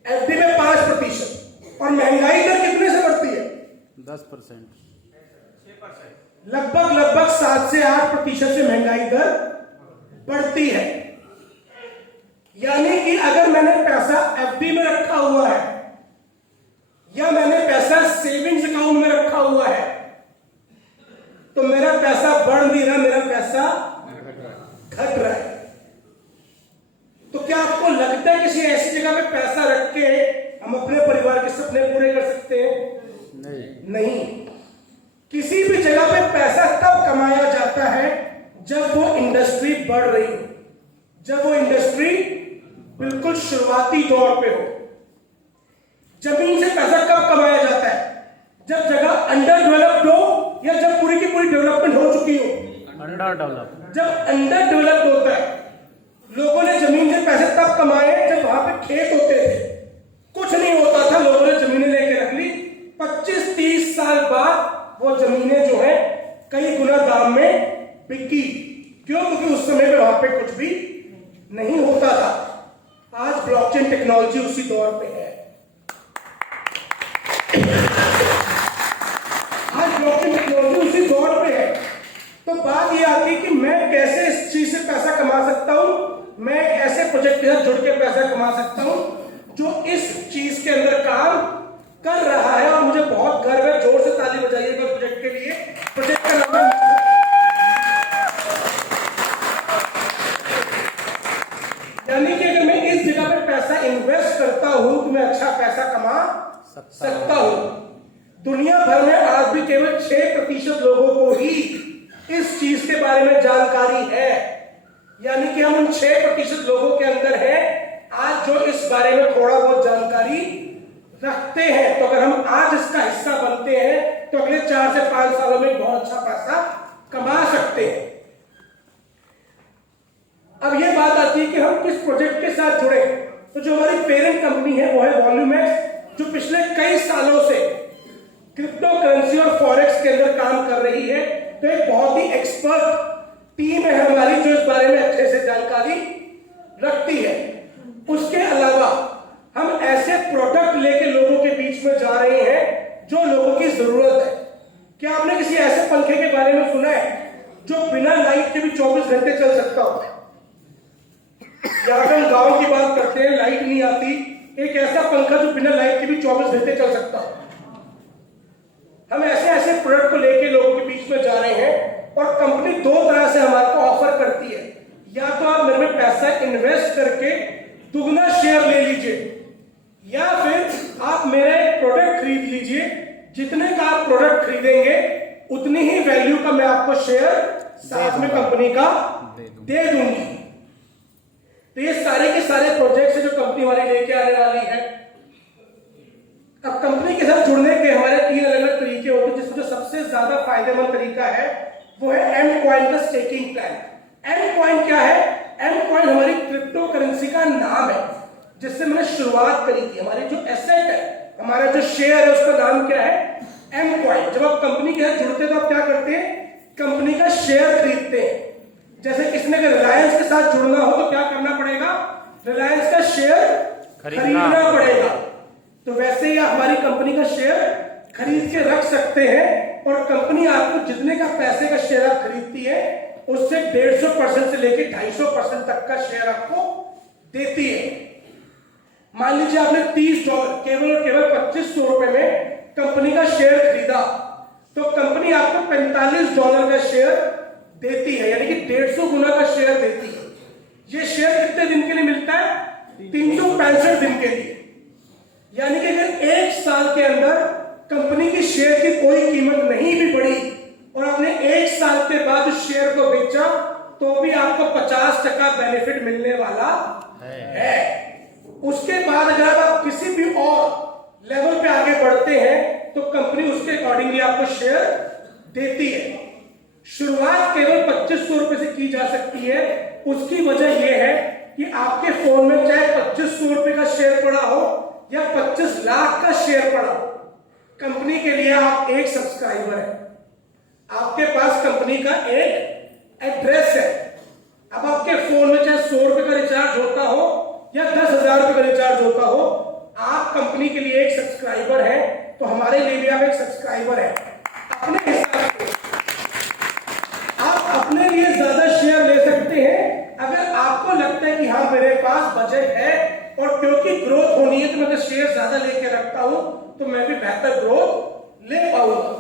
एफडी में 5%। और महंगाई दर कितने से बढ़ती है? 10%। लगभग 7 से 8% से महंगाई दर बढ़ती है। यानी कि अगर मैंने पैसा एफडी में रखा हुआ है या मैंने पैसा सेविंग्स अकाउंट में रखा हुआ है तो मेरा पैसा बढ़ नहीं रहा, मेरा पैसा घट रहा है। तो क्या आपको लगता है किसी ऐसी जगह पे पैसा रख के हम अपने परिवार के सपने पूरे कर सकते हैं? नहीं। किसी भी जगह पे पैसा तब कमाया जाता है जब वो इंडस्ट्री बढ़ रही हो, जब वो इंडस्ट्री बिल्कुल शुरुआती दौर पे हो। जमीन से पैसा कब कमाया जाता है? जब जगह अंडर डेवलप्ड हो या जब पूरी की पूरी डेवलपमेंट हो चुकी हो? Under develop. जब अंडर डेवलप्ड होता है, लोगों ने जमीन से पैसे तब कमाए जब वहां पे खेत होते थे, कुछ नहीं होता था, लोगों ने जमीनें लेके रख ली। 25-30 साल बाद वो जमीनें जो है कई गुना दाम में बिकी। क्यों? क्योंकि उस समय पे वहां पे कुछ भी नहीं होता था। आज ब्लॉकचेन टेक्नोलॉजी उसी दौर पे है। आज ब्लॉकचेन टेक्नोलॉजी उसी दौर पे है। तो बात ये आती है कि मैं कैसे इस चीज से पैसा कमा सकता हूं, मैं ऐसे प्रोजेक्ट के साथ जुड़ के पैसा कमा सकता हूं जो इस चीज के अंदर काम कर रहा है। और मुझे बहुत गर्व है, जोर से ताली बजाइएगा प्रोजेक्ट के लिए। प्रोजेक्ट का नाम है, यानी कि अगर मैं इस जगह पे पैसा इन्वेस्ट करता हूं तो मैं अच्छा पैसा कमा सकता हूं। दुनिया भर में आज भी केवल 6% लोगों को ही इस चीज के बारे में जानकारी है। यानी कि हम उन 6% लोगों के अंदर है आज जो इस बारे में थोड़ा बहुत जानकारी रखते हैं। तो अगर हम आज इसका हिस्सा बनते हैं तो अगले 4 से 5 सालों में बहुत अच्छा पैसा कमा सकते हैं। अब ये बात आती है कि हम किस प्रोजेक्ट के साथ जुड़े। तो जो हमारी पेरेंट कंपनी है वो है वॉल्यूमेक्स, जो पिछले कई सालों से क्रिप्टो करेंसी और फॉरेक्स के अंदर काम कर रही है। तो एक बहुत ही एक्सपर्ट टीम है हमारी जो इस बारे में अच्छे से जानकारी रखती है। उसके अलावा हम ऐसे प्रोडक्ट लेके लोगों के बीच में जा रहे हैं जो लोगों की जरूरत है। क्या आपने किसी ऐसे पंखे के बारे में सुना है जो बिना लाइट के भी 24 घंटे चल सकता हो? यहां हम गांव की बात करते हैं, लाइट नहीं आती, एक ऐसा पंखा जो बिना लाइट के भी 24 घंटे चल सकता हो। हम ऐसे ऐसे प्रोडक्ट को लेके लोगों के बीच में जा रहे हैं और कंपनी दो तरह से हमारे को ऑफर करती है। या तो आप मेरे में पैसा इन्वेस्ट करके दुगना शेयर ले लीजिए, या फिर आप मेरे प्रोडक्ट खरीद लीजिए। जितने का आप प्रोडक्ट खरीदेंगे उतनी ही वैल्यू का मैं आपको शेयर साथ में कंपनी का दे दूंगी। तो ये सारे के सारे प्रोजेक्ट्स जो कंपनी हमारी लेके आने वाली है। अब कंपनी के साथ जुड़ने के हमारे 3 अलग अलग तरीके होते हैं, जिसमें जो सबसे ज्यादा फायदेमंद तरीका है वो है एम कॉइन का स्टेकिंग प्लान। एम कॉइन क्या है? एम कॉइन हमारी क्रिप्टो करेंसी का नाम है जिससे मैंने शुरुआत करी थी। हमारी जो एसेट है, हमारा जो शेयर है, उसका नाम क्या है? M coin. जब आप कंपनी के साथ जुड़ते हैं तो आप क्या करते हैं? कंपनी का शेयर खरीदते हैं। जैसे किसी ने अगर रिलायंस के साथ जुड़ना हो तो क्या करना पड़ेगा? रिलायंस का शेयर खरीदना पड़ेगा। तो वैसे ही आप हमारी कंपनी का शेयर खरीद के रख सकते हैं और कंपनी आपको जितने का पैसे का शेयर आप खरीदती है उससे 150% से लेके 250% तक का शेयर आपको देती है। मान लीजिए आपने $30 केवल और केवल $2500 में कंपनी का शेयर खरीदा तो कंपनी आपको $45 का शेयर देती है, यानी कि 150 गुना का शेयर देती है। ये शेयर कितने दिन के लिए मिलता है? 365 दिन के लिए। यानी कि अगर 1 साल के अंदर कंपनी की शेयर की कोई कीमत नहीं भी बढ़ी और आपने 1 साल के बाद उस शेयर को बेचा तो भी आपको 50% बेनिफिट मिलने वाला है। उसके बाद अगर आप किसी भी और लेवल पे आगे बढ़ते हैं तो कंपनी उसके अकॉर्डिंगली आपको शेयर देती है। शुरुआत केवल $2500 से की जा सकती है। उसकी वजह यह है कि आपके फोन में चाहे $2500 का शेयर पड़ा हो या 25 लाख का शेयर पड़ा हो, कंपनी के लिए आप एक सब्सक्राइबर है। आपके पास कंपनी का एक एड्रेस है। अब आपके फोन में चाहे $100 का रिचार्ज होता हो या 10,000 रुपए का रिचार्ज होता हो, आप कंपनी के लिए एक सब्सक्राइबर है। तो हमारे लिए भी आप एक सब्सक्राइबर है। अपने हिसाब से आप अपने लिए ज्यादा शेयर ले सकते हैं अगर आपको लगता है कि हाँ मेरे पास बजट है और क्योंकि ग्रोथ होनी है तो मैं अगर शेयर ज्यादा लेके रखता हूं तो मैं भी बेहतर ग्रोथ ले पाऊंगा।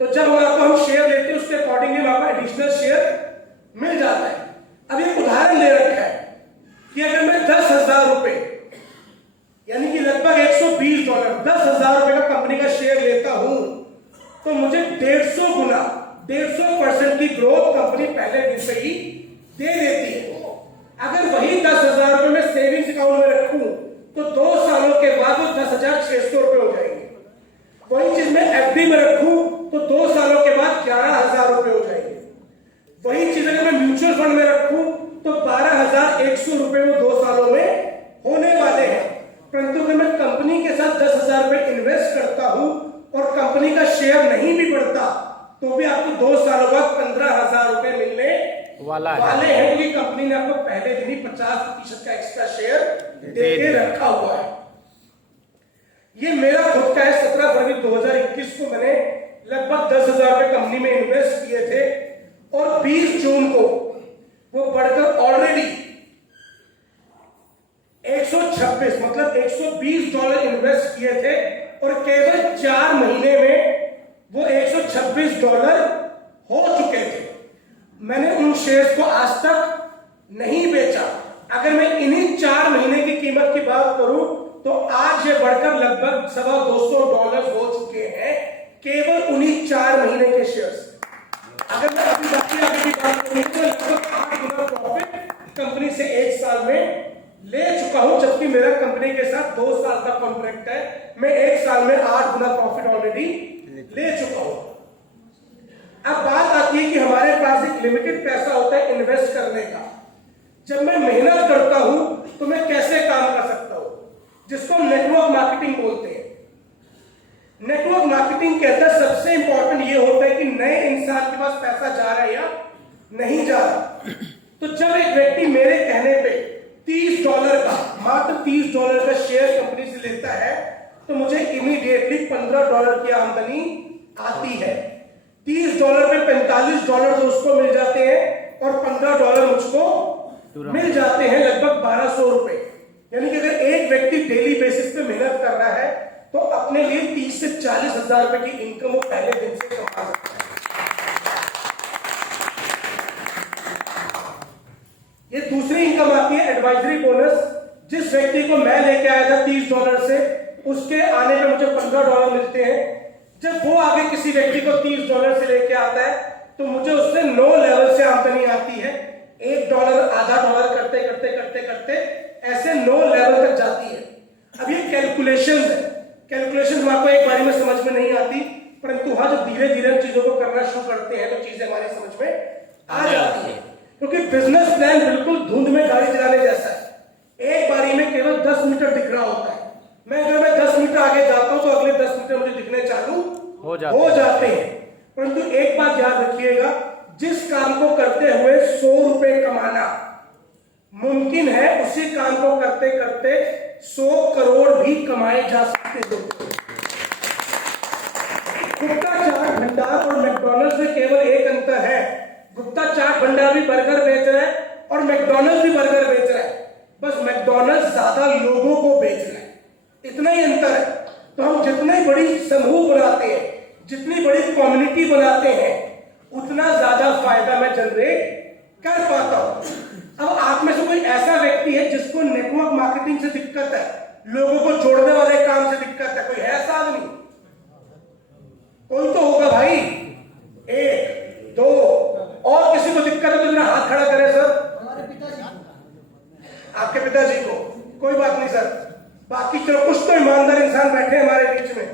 तो जब हम शेयर लेते हैं उसके अकॉर्डिंगली आपको एडिशनल शेयर मिल जाता है। अब एक उदाहरण ले रखा है कि अगर मैं 10,000 रुपए यानी कि लगभग $120 $10,000 का कंपनी का शेयर लेता हूं तो मुझे 150 गुना 150% की ग्रोथ कंपनी पहले दिन से ही दे देती है। अगर वही 10,000 रुपए मैं सेविंग्स अकाउंट में रखूं तो 2 सालों के बाद वो 10,600 रुपए हो जाएंगे। वही चीज मैं एफडी में रखूं तो 2 सालों के बाद 11,000 रुपए हो जाएंगे। वही चीज अगर मैं म्यूचुअल फंड में रखूं तो 12,100 रुपए वो 2 सालों में होने वाले हैं। परंतु अगर मैं कंपनी के साथ 10,000 रुपए इन्वेस्ट करता हूं और कंपनी का शेयर नहीं भी बढ़ता तो भी आपको 2 सालों बाद 15,000 रुपए मिलने वाले हैं, क्योंकि कंपनी ने आपको पहले दिन ही 50% का एक्स्ट्रा शेयर दे के रखा हुआ है। ये मेरा खुद का है। 17 फरवरी 2021 को मैंने लगभग 10,000 रुपए कंपनी में इन्वेस्ट किए थे और 20 जून को वो बढ़कर ऑलरेडी 126 मतलब $120 इन्वेस्ट किए थे और केवल 4 महीने में वो $126 हो चुके थे। मैंने उन शेयर्स को आज तक नहीं बेचा। अगर मैं इन्हीं 4 महीने की कीमत की बात करूं तो आज ये बढ़कर लगभग $250 हो चुके हैं केवल उन्हीं 4 महीने के शेयर्स। अगर मैं अभी बाकी आगे की बात करूं तो लगभग 8 गुना प्रॉफिट कंपनी से 1 साल में ले चुका हूं, जबकि मेरा कंपनी के साथ 2 साल का कॉन्ट्रैक्ट है। मैं 1 साल में 8 गुना प्रॉफिट ऑलरेडी ले चुका हूं। अब बात आती है कि हमारे पास एक लिमिटेड पैसा होता है इन्वेस्ट करने का। जब मैं मेहनत करता हूं तो मैं कैसे काम कर सकता हूं, जिसको हम नेटवर्क मार्केटिंग बोलते हैं। नेटवर्क मार्केटिंग के अंदर सबसे इंपॉर्टेंट ये होता है कि नए इंसान के पास पैसा जा रहा है या नहीं जा रहा। तो तो जब एक व्यक्ति मेरे कहने पे $30 का, मात्र $30 का शेयर कंपनी से लेता है, तो मुझे इमीडिएटली $15 की आमदनी आती है। $30 पे $45 तो उसको मिल जाते हैं और $15 मुझको मिल जाते हैं, लगभग 1200 रुपए। यानी कि अगर एक व्यक्ति डेली बेसिस पे मेहनत कर रहा है तो अपने लिए 30 से 40 हजार रुपए की इनकम वो पहले दिन से कमा सकता है। ये दूसरी इनकम आती है एडवाइजरी बोनस। जिस व्यक्ति को मैं लेके आया था $30 से, उसके आने पे मुझे $15 मिलते हैं। जब वो आगे किसी व्यक्ति को $30 से लेके आता है तो मुझे उससे 9 लेवल से आमदनी आती है। $1, आधा डॉलर करते करते करते करते ऐसे 9 लेवल तक जाती है। अब ये कैलकुलेशन है, कैलकुलेशन आपको एक बारी में समझ में नहीं आती, परंतु हाँ जब धीरे धीरे चीजों को करना शुरू करते हैं तो चीजें हमारी समझ में आ जाती है। क्योंकि बिजनेस प्लान बिल्कुल धुंध में गाड़ी चलाने जैसा है। एक बारी में केवल 10 मीटर दिख रहा होता है। अगर मैं 10 मीटर आगे जाता हूं तो अगले 10 मीटर मुझे दिखने चालू हो जाते हैं। परंतु एक बात याद रखिएगा, जिस काम को करते हुए 100 रुपए कमाना मुमकिन है, उसी काम को करते करते 100 करोड़ भी कमाए जा सकते हैं। गुप्ता चाट भंडार और मैकडॉनल्ड्स में केवल एक अंतर है, गुप्ता चाट भंडार भी बर्गर बेच रहा है और मैकडॉनल्ड्स भी बर्गर बेच रहा है, बस मैकडॉनल्ड्स ज्यादा लोगों को बेच रहा है, इतना ही अंतर है। तो हम जितने बड़ी समूह बनाते हैं, जितनी बड़ी कम्युनिटी बनाते हैं, उतना ज्यादा फायदा मैं जनरेट कर पाता हूं। अब आप में से कोई ऐसा व्यक्ति है जिसको नेटवर्क मार्केटिंग से दिक्कत है, लोगों को जोड़ने वाले काम से दिक्कत है? कोई है ऐसा आदमी? कोई तो होगा भाई। 1 2 और किसी को दिक्कत है तो जरा हाथ खड़ा करें सर। हमारे पिताजी, आपके पिताजी को? कोई बात नहीं सर, बाकी चलो कुछ तो ईमानदार इंसान बैठे हमारे बीच में।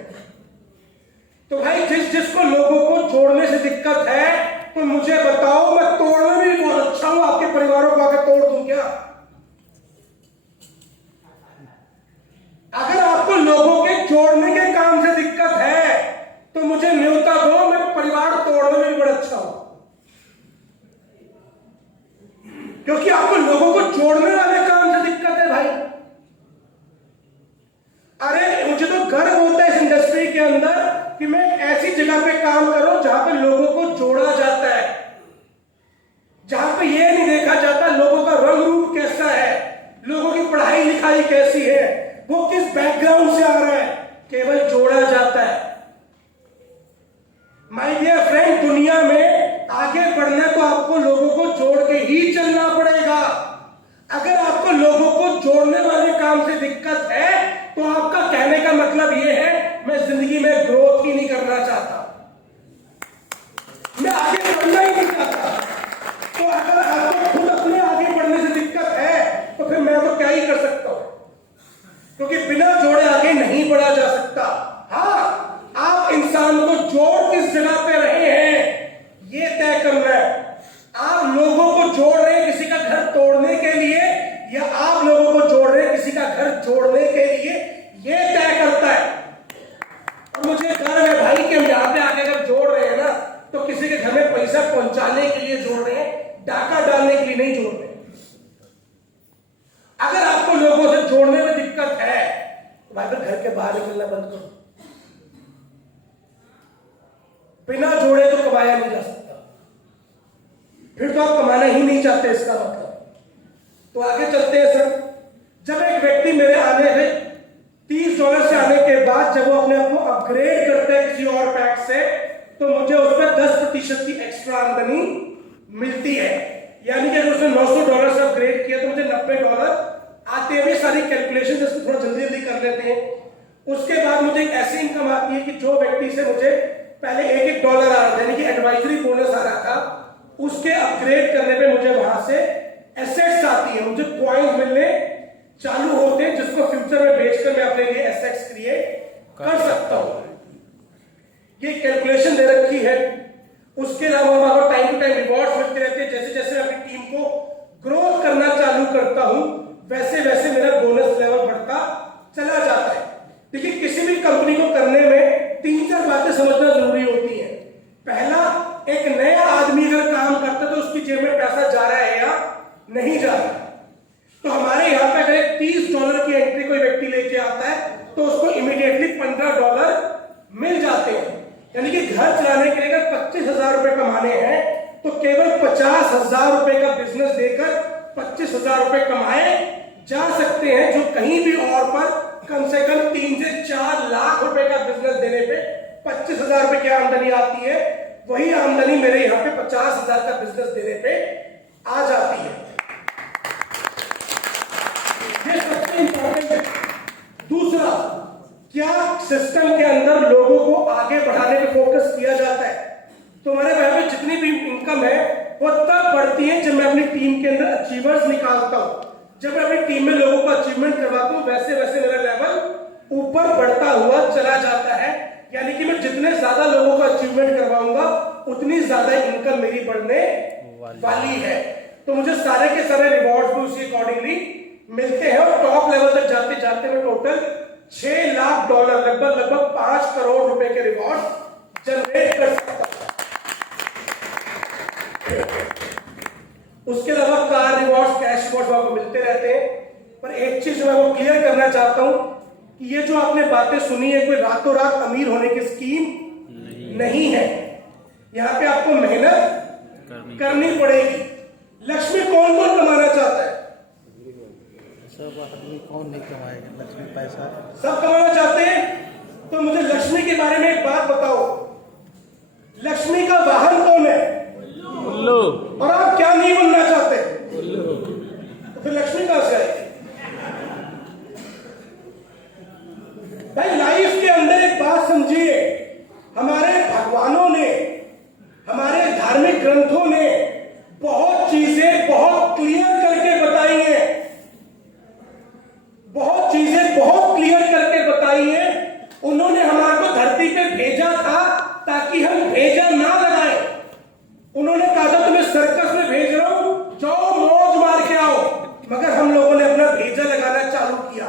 तो भाई जिसको लोगों को जोड़ने से दिक्कत है, तो मुझे बताओ, मैं तोड़ने में भी बहुत अच्छा हूं, आपके परिवारों को आकर तोड़ दूं क्या? अगर आपको लोगों के जोड़ने के काम से दिक्कत है तो मुझे न्योता दो, मैं परिवार तोड़ने में भी बड़ा अच्छा हूं, क्योंकि आपको लोगों को जोड़ने वाले काम से दिक्कत है भाई। अरे मुझे तो गर्व होता है इस इंडस्ट्री के अंदर कि मैं ऐसी जगह पे काम करूं जहां पे लोगों को जोड़ा जाता है, जहां पे ये नहीं देखा जाता लोगों का रंग रूप कैसा है, लोगों की पढ़ाई लिखाई कैसी है, वो किस बैकग्राउंड से आ रहा है, केवल जोड़ा जाता है। माय डियर फ्रेंड, दुनिया में आगे बढ़ना तो आपको लोगों को जोड़ के ही चलना पड़ेगा। अगर आपको लोगों को जोड़ने वाले काम से दिक्कत है तो आपका कहने का मतलब यह है मैं जिंदगी में ग्रोथ ही नहीं करना चाहता, मैं आगे बढ़ना ही नहीं चाहता। तो अगर आपको खुद अपने आगे बढ़ने से दिक्कत है तो फिर मैं तो क्या ही कर सकता हूं, क्योंकि बिना जोड़े आगे नहीं बढ़ा जा सकता। हाँ, आप इंसान को जोड़ किस जगह पे रहे हैं ये तय करना है। आप लोगों को जोड़ रहे हैं किसी का घर तोड़ने के लिए, या आप लोगों को जोड़ रहे हैं किसी का घर जोड़ने के लिए, ये तय करता है। और मुझे गर्व है भाई कि हम यहां पे आके अगर जोड़ रहे हैं ना तो किसी के घर में पैसा पहुंचाने के लिए जोड़ रहे हैं, डाका डालने के लिए नहीं जोड़ रहे। अगर आपको लोगों से जोड़ने में दिक्कत है तो भाई फिर घर के बाहर निकलना बंद करो। बिना जोड़े तो कमाया नहीं जा सकता, फिर तो आप कमाना ही नहीं चाहते इसका मतलब। तो आगे चलते हैं सर। जब एक व्यक्ति मेरे आने से $30 से आने के बाद जब वो अपने आप को अपग्रेड करता है किसी और पैक से, तो मुझे उस पर 10% की एक्स्ट्रा आमदनी मिलती है। यानी कि अगर उसने $900 से अपग्रेड किया तो मुझे $90 आते हैं। सारी कैलकुलेशन जैसे थोड़ा जल्दी जल्दी कर लेते हैं। उसके बाद मुझे एक ऐसी इनकम आती है कि जो व्यक्ति से मुझे पहले $1 आ रहा था, यानी कि एडवाइजरी बोनस आ रहा था, उसके अपग्रेड करने पे मुझे वहां से एसेट्स आती है, मुझे पॉइंट मिलने चालू होते हैं, जिसको फ्यूचर में बेचकर मैं अपने लिए एसेट्स क्रिएट कर सकता हूं। ये कैलकुलेशन दे रखी है। उसके अलावा हमारा टाइम टू टाइम रिवॉर्ड्स मिलते रहते हैं। जैसे जैसे मैं अपनी टीम को ग्रोथ करना चालू करता हूं, वैसे वैसे मेरा बोनस लेवल बढ़ता चला जाता है। देखिए, किसी भी कंपनी को करने में 3-4 बातें समझना जरूरी होती है। पहला, एक नया आदमी अगर काम करता है तो उसकी जेब में पैसा जा रहा है या कि घर चलाने के लिए अगर 25,000 रुपए कमाने हैं तो केवल 50,000 रुपए का बिजनेस देकर 25,000 रुपए कमाए जा सकते हैं, जो कहीं भी और पर कम से कम 3 से 4 लाख रुपए का बिजनेस देने पे 25,000 रुपए की आमदनी आती है। वही आमदनी मेरे यहाँ पे 50,000 का बिजनेस देने पे आ जाती है। ये सबसे इंपॉर्टेंट है। दूसरा, क्या सिस्टम के अंदर लोगों को आगे बढ़ाने पे फोकस किया जाता है? तो हमारे यहाँ पे जितनी भी इनकम है वो तब बढ़ती है जब मैं अपनी टीम के अंदर अचीवर्स निकालता हूं। जब मैं अपनी टीम में लोगों को अचीवमेंट करवाता हूं, वैसे वैसे मेरा लेवल ऊपर बढ़ता हुआ चला जाता है। यानी कि मैं जितने ज्यादा लोगों को अचीवमेंट करवाऊंगा उतनी ज्यादा इनकम मेरी बढ़ने वाली है। तो मुझे सारे के सारे रिवॉर्ड भी उसी अकॉर्डिंगली मिलते हैं और टॉप लेवल तक जाते जाते मैं टोटल $6 लाख लगभग 5 करोड़ रुपए के रिवॉर्ड जनरेट कर सकता हूं। उसके अलावा कार रिवॉर्ड्स, कैश रिवॉर्ड्स आपको मिलते रहते हैं। पर एक चीज मैं वो क्लियर करना चाहता हूं कि ये जो आपने बातें सुनी है कोई रातों रात अमीर होने की स्कीम नहीं है। यहाँ पे आपको मेहनत करनी पड़ेगी। लक्ष्मी कौन कौन कमाना चाहता है? सब आदमी कौन नहीं कमाएगा लक्ष्मी पैसा? सब कमाना चाहते हैं। तो मुझे लक्ष्मी के बारे में एक बात बताओ, लक्ष्मी का वाहन कौन है? उल्लू। और आप क्या नहीं बनना चाहते? तो फिर लक्ष्मी कहां से आएगी? भाई लाइफ के अंदर एक बात समझिए, हमारे भगवानों ने, हमारे धार्मिक ग्रंथों ने बहुत चीजें बहुत क्लियर करके बताई हैं, बहुत चीजें बहुत क्लियर करके बताई हैं। उन्होंने हमारे को धरती पे भेजा था ताकि हम भेजा ना लगाए। उन्होंने कहा था तुम्हें सर्कस में भेज रहा हूं, जाओ मौज मार के आओ, मगर हम लोगों ने अपना भेजा लगाना चालू किया।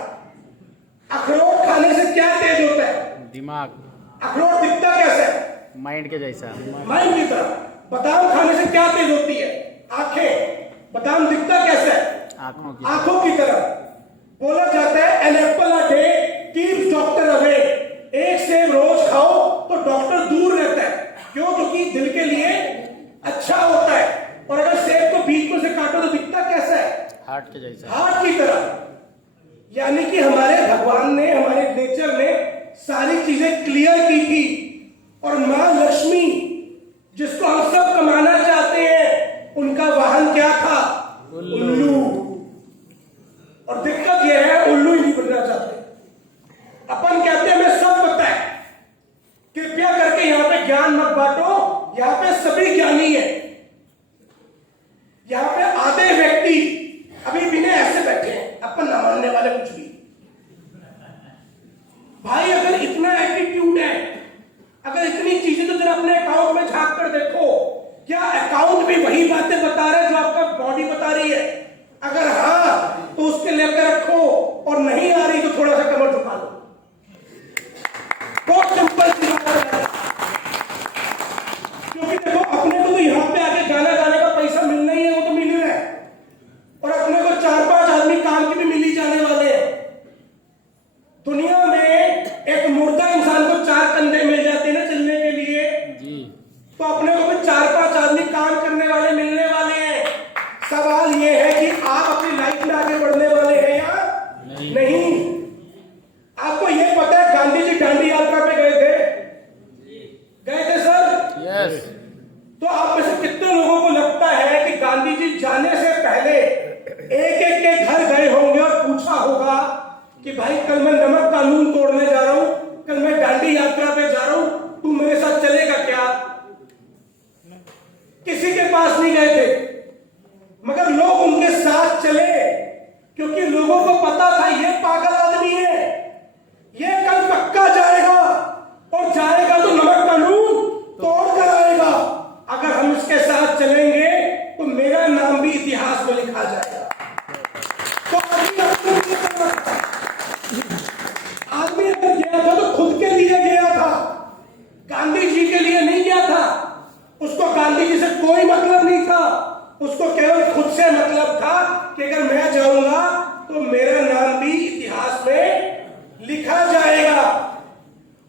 अखरोट खाने से क्या तेज होता है? दिमाग। अखरोट दिखता कैसे है? माइंड के जैसा। माइंड की तरह। बादाम खाने से क्या तेज होती है? आंखें। बादाम दिखता कैसे है? आंखों की तरह। बोला जाता है an apple a day keeps doctor away. एक सेब रोज खाओ तो डॉक्टर दूर रहता है। क्यों? क्योंकि दिल के लिए अच्छा होता है। और अगर सेब को बीच में से काटो तो दिखता कैसा है? हार्ट के जैसा। हार्ट की तरह। यानी कि हमारे भगवान ने, हमारे नेचर ने सारी चीजें क्लियर की थी। और मां लक्ष्मी जिसको हम सब कमाना चाहते हैं, उनका वाहन क्या था? उल्लू। और दिक्कत यह है उल्लू ही नहीं बनना चाहते। अपन कहते हैं हमें सब पता है, कृपया करके यहां पे ज्ञान मत बांटो। यहां पे सभी ज्ञानी है। यहां पे आधे व्यक्ति अभी भी ऐसे बैठे हैं, अपन ना मानने वाले कुछ भी। भाई अगर इतना एटीट्यूड है, अगर इतनी चीजें, तो जरा अपने अकाउंट में झांक कर देखो, क्या अकाउंट भी वही बातें बता रहा है जो आपका बॉडी बता रही है? अगर हाँ तो उसके लेकर रखो, और नहीं आ रही तो थोड़ा सा कमर झुका लो। बहुत सिंपल सी बात है। क्योंकि देखो अपने को तो यहां पे आके गाना गाने का पैसा मिलना ही है, वो तो मिल ही रहा है। और अपने को 4-5 आदमी काम के भी मिल ही जाने वाले हैं। दुनिया में एक मुर्दा इंसान को 4 कंधे मिल जाते हैं ना चलने के लिए जी, तो अपने को भी 4-5 आदमी काम करने वाले मिलने वाले हैं। सवाल ये है कि आप अपनी लाइफ में आगे बढ़ने वाले हैं या नहीं? आपको ये पता है गांधी जी दांडी यात्रा पे गए थे सर? यस। तो आप में से कितने लोगों को लगता है कि गांधी जी जाने से पहले एक एक के घर गए होंगे और पूछा होगा कि भाई कल मैं नमक कानून तोड़ने जा रहा हूं, कल मैं दांडी यात्रा पे जा रहा हूं, तू मेरे साथ चलेगा क्या? किसी के पास नहीं गए थे, मगर लोग उनके साथ चले क्योंकि लोगों को पता था ये पागल आदमी है, ये कल पक्का जाएगा और जाएगा तो नमक कानून तोड़ कर आएगा। अगर हम इसके साथ चलेंगे तो मेरा नाम भी इतिहास में लिखा जाएगा। तो आदमी अगर गया था तो खुद के लिए गया था, गांधी जी के लिए नहीं गया था। उसको गांधी जी से कोई मतलब नहीं था, उसको केवल खुद से मतलब था कि अगर मैं जाऊंगा तो मेरा नाम भी इतिहास में लिखा जाएगा।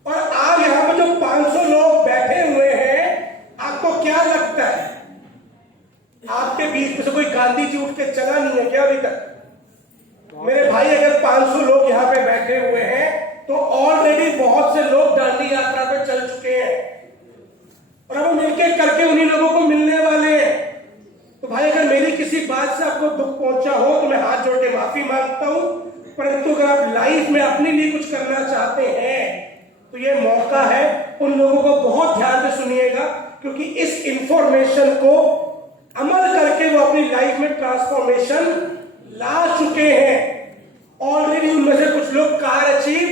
और आज यहां पर जो 500 लोग बैठे गांधी जी उठ के चला नहीं है क्या अभी तक? मेरे भाई अगर 500 लोग यहाँ पे बैठे हुए हैं तो ऑलरेडी बहुत से लोग दांडी यात्रा पे चल चुके हैं और अब मिलके करके उन्हीं लोगों को मिलने वाले हैं। तो भाई अगर मेरी किसी बात से आपको दुख पहुंचा हो तो मैं हाथ जोड़ के माफी मांगता हूं, परंतु अगर आप लाइफ में अपने लिए कुछ करना चाहते हैं तो ये मौका है। उन लोगों को बहुत ध्यान से सुनिएगा, क्योंकि इस इंफॉर्मेशन को अमल करके वो अपनी लाइफ में ट्रांसफॉर्मेशन ला चुके हैं। ऑलरेडी उनमें से कुछ लोग कार अचीव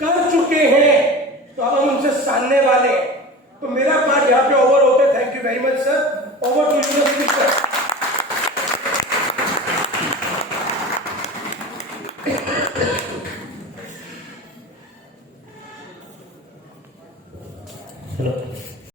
कर चुके हैं, तो अब हम उनसे सानने वाले हैं। तो मेरा पार्ट यहाँ पे ओवर होते। Thank you very much sir. Over to you speaker.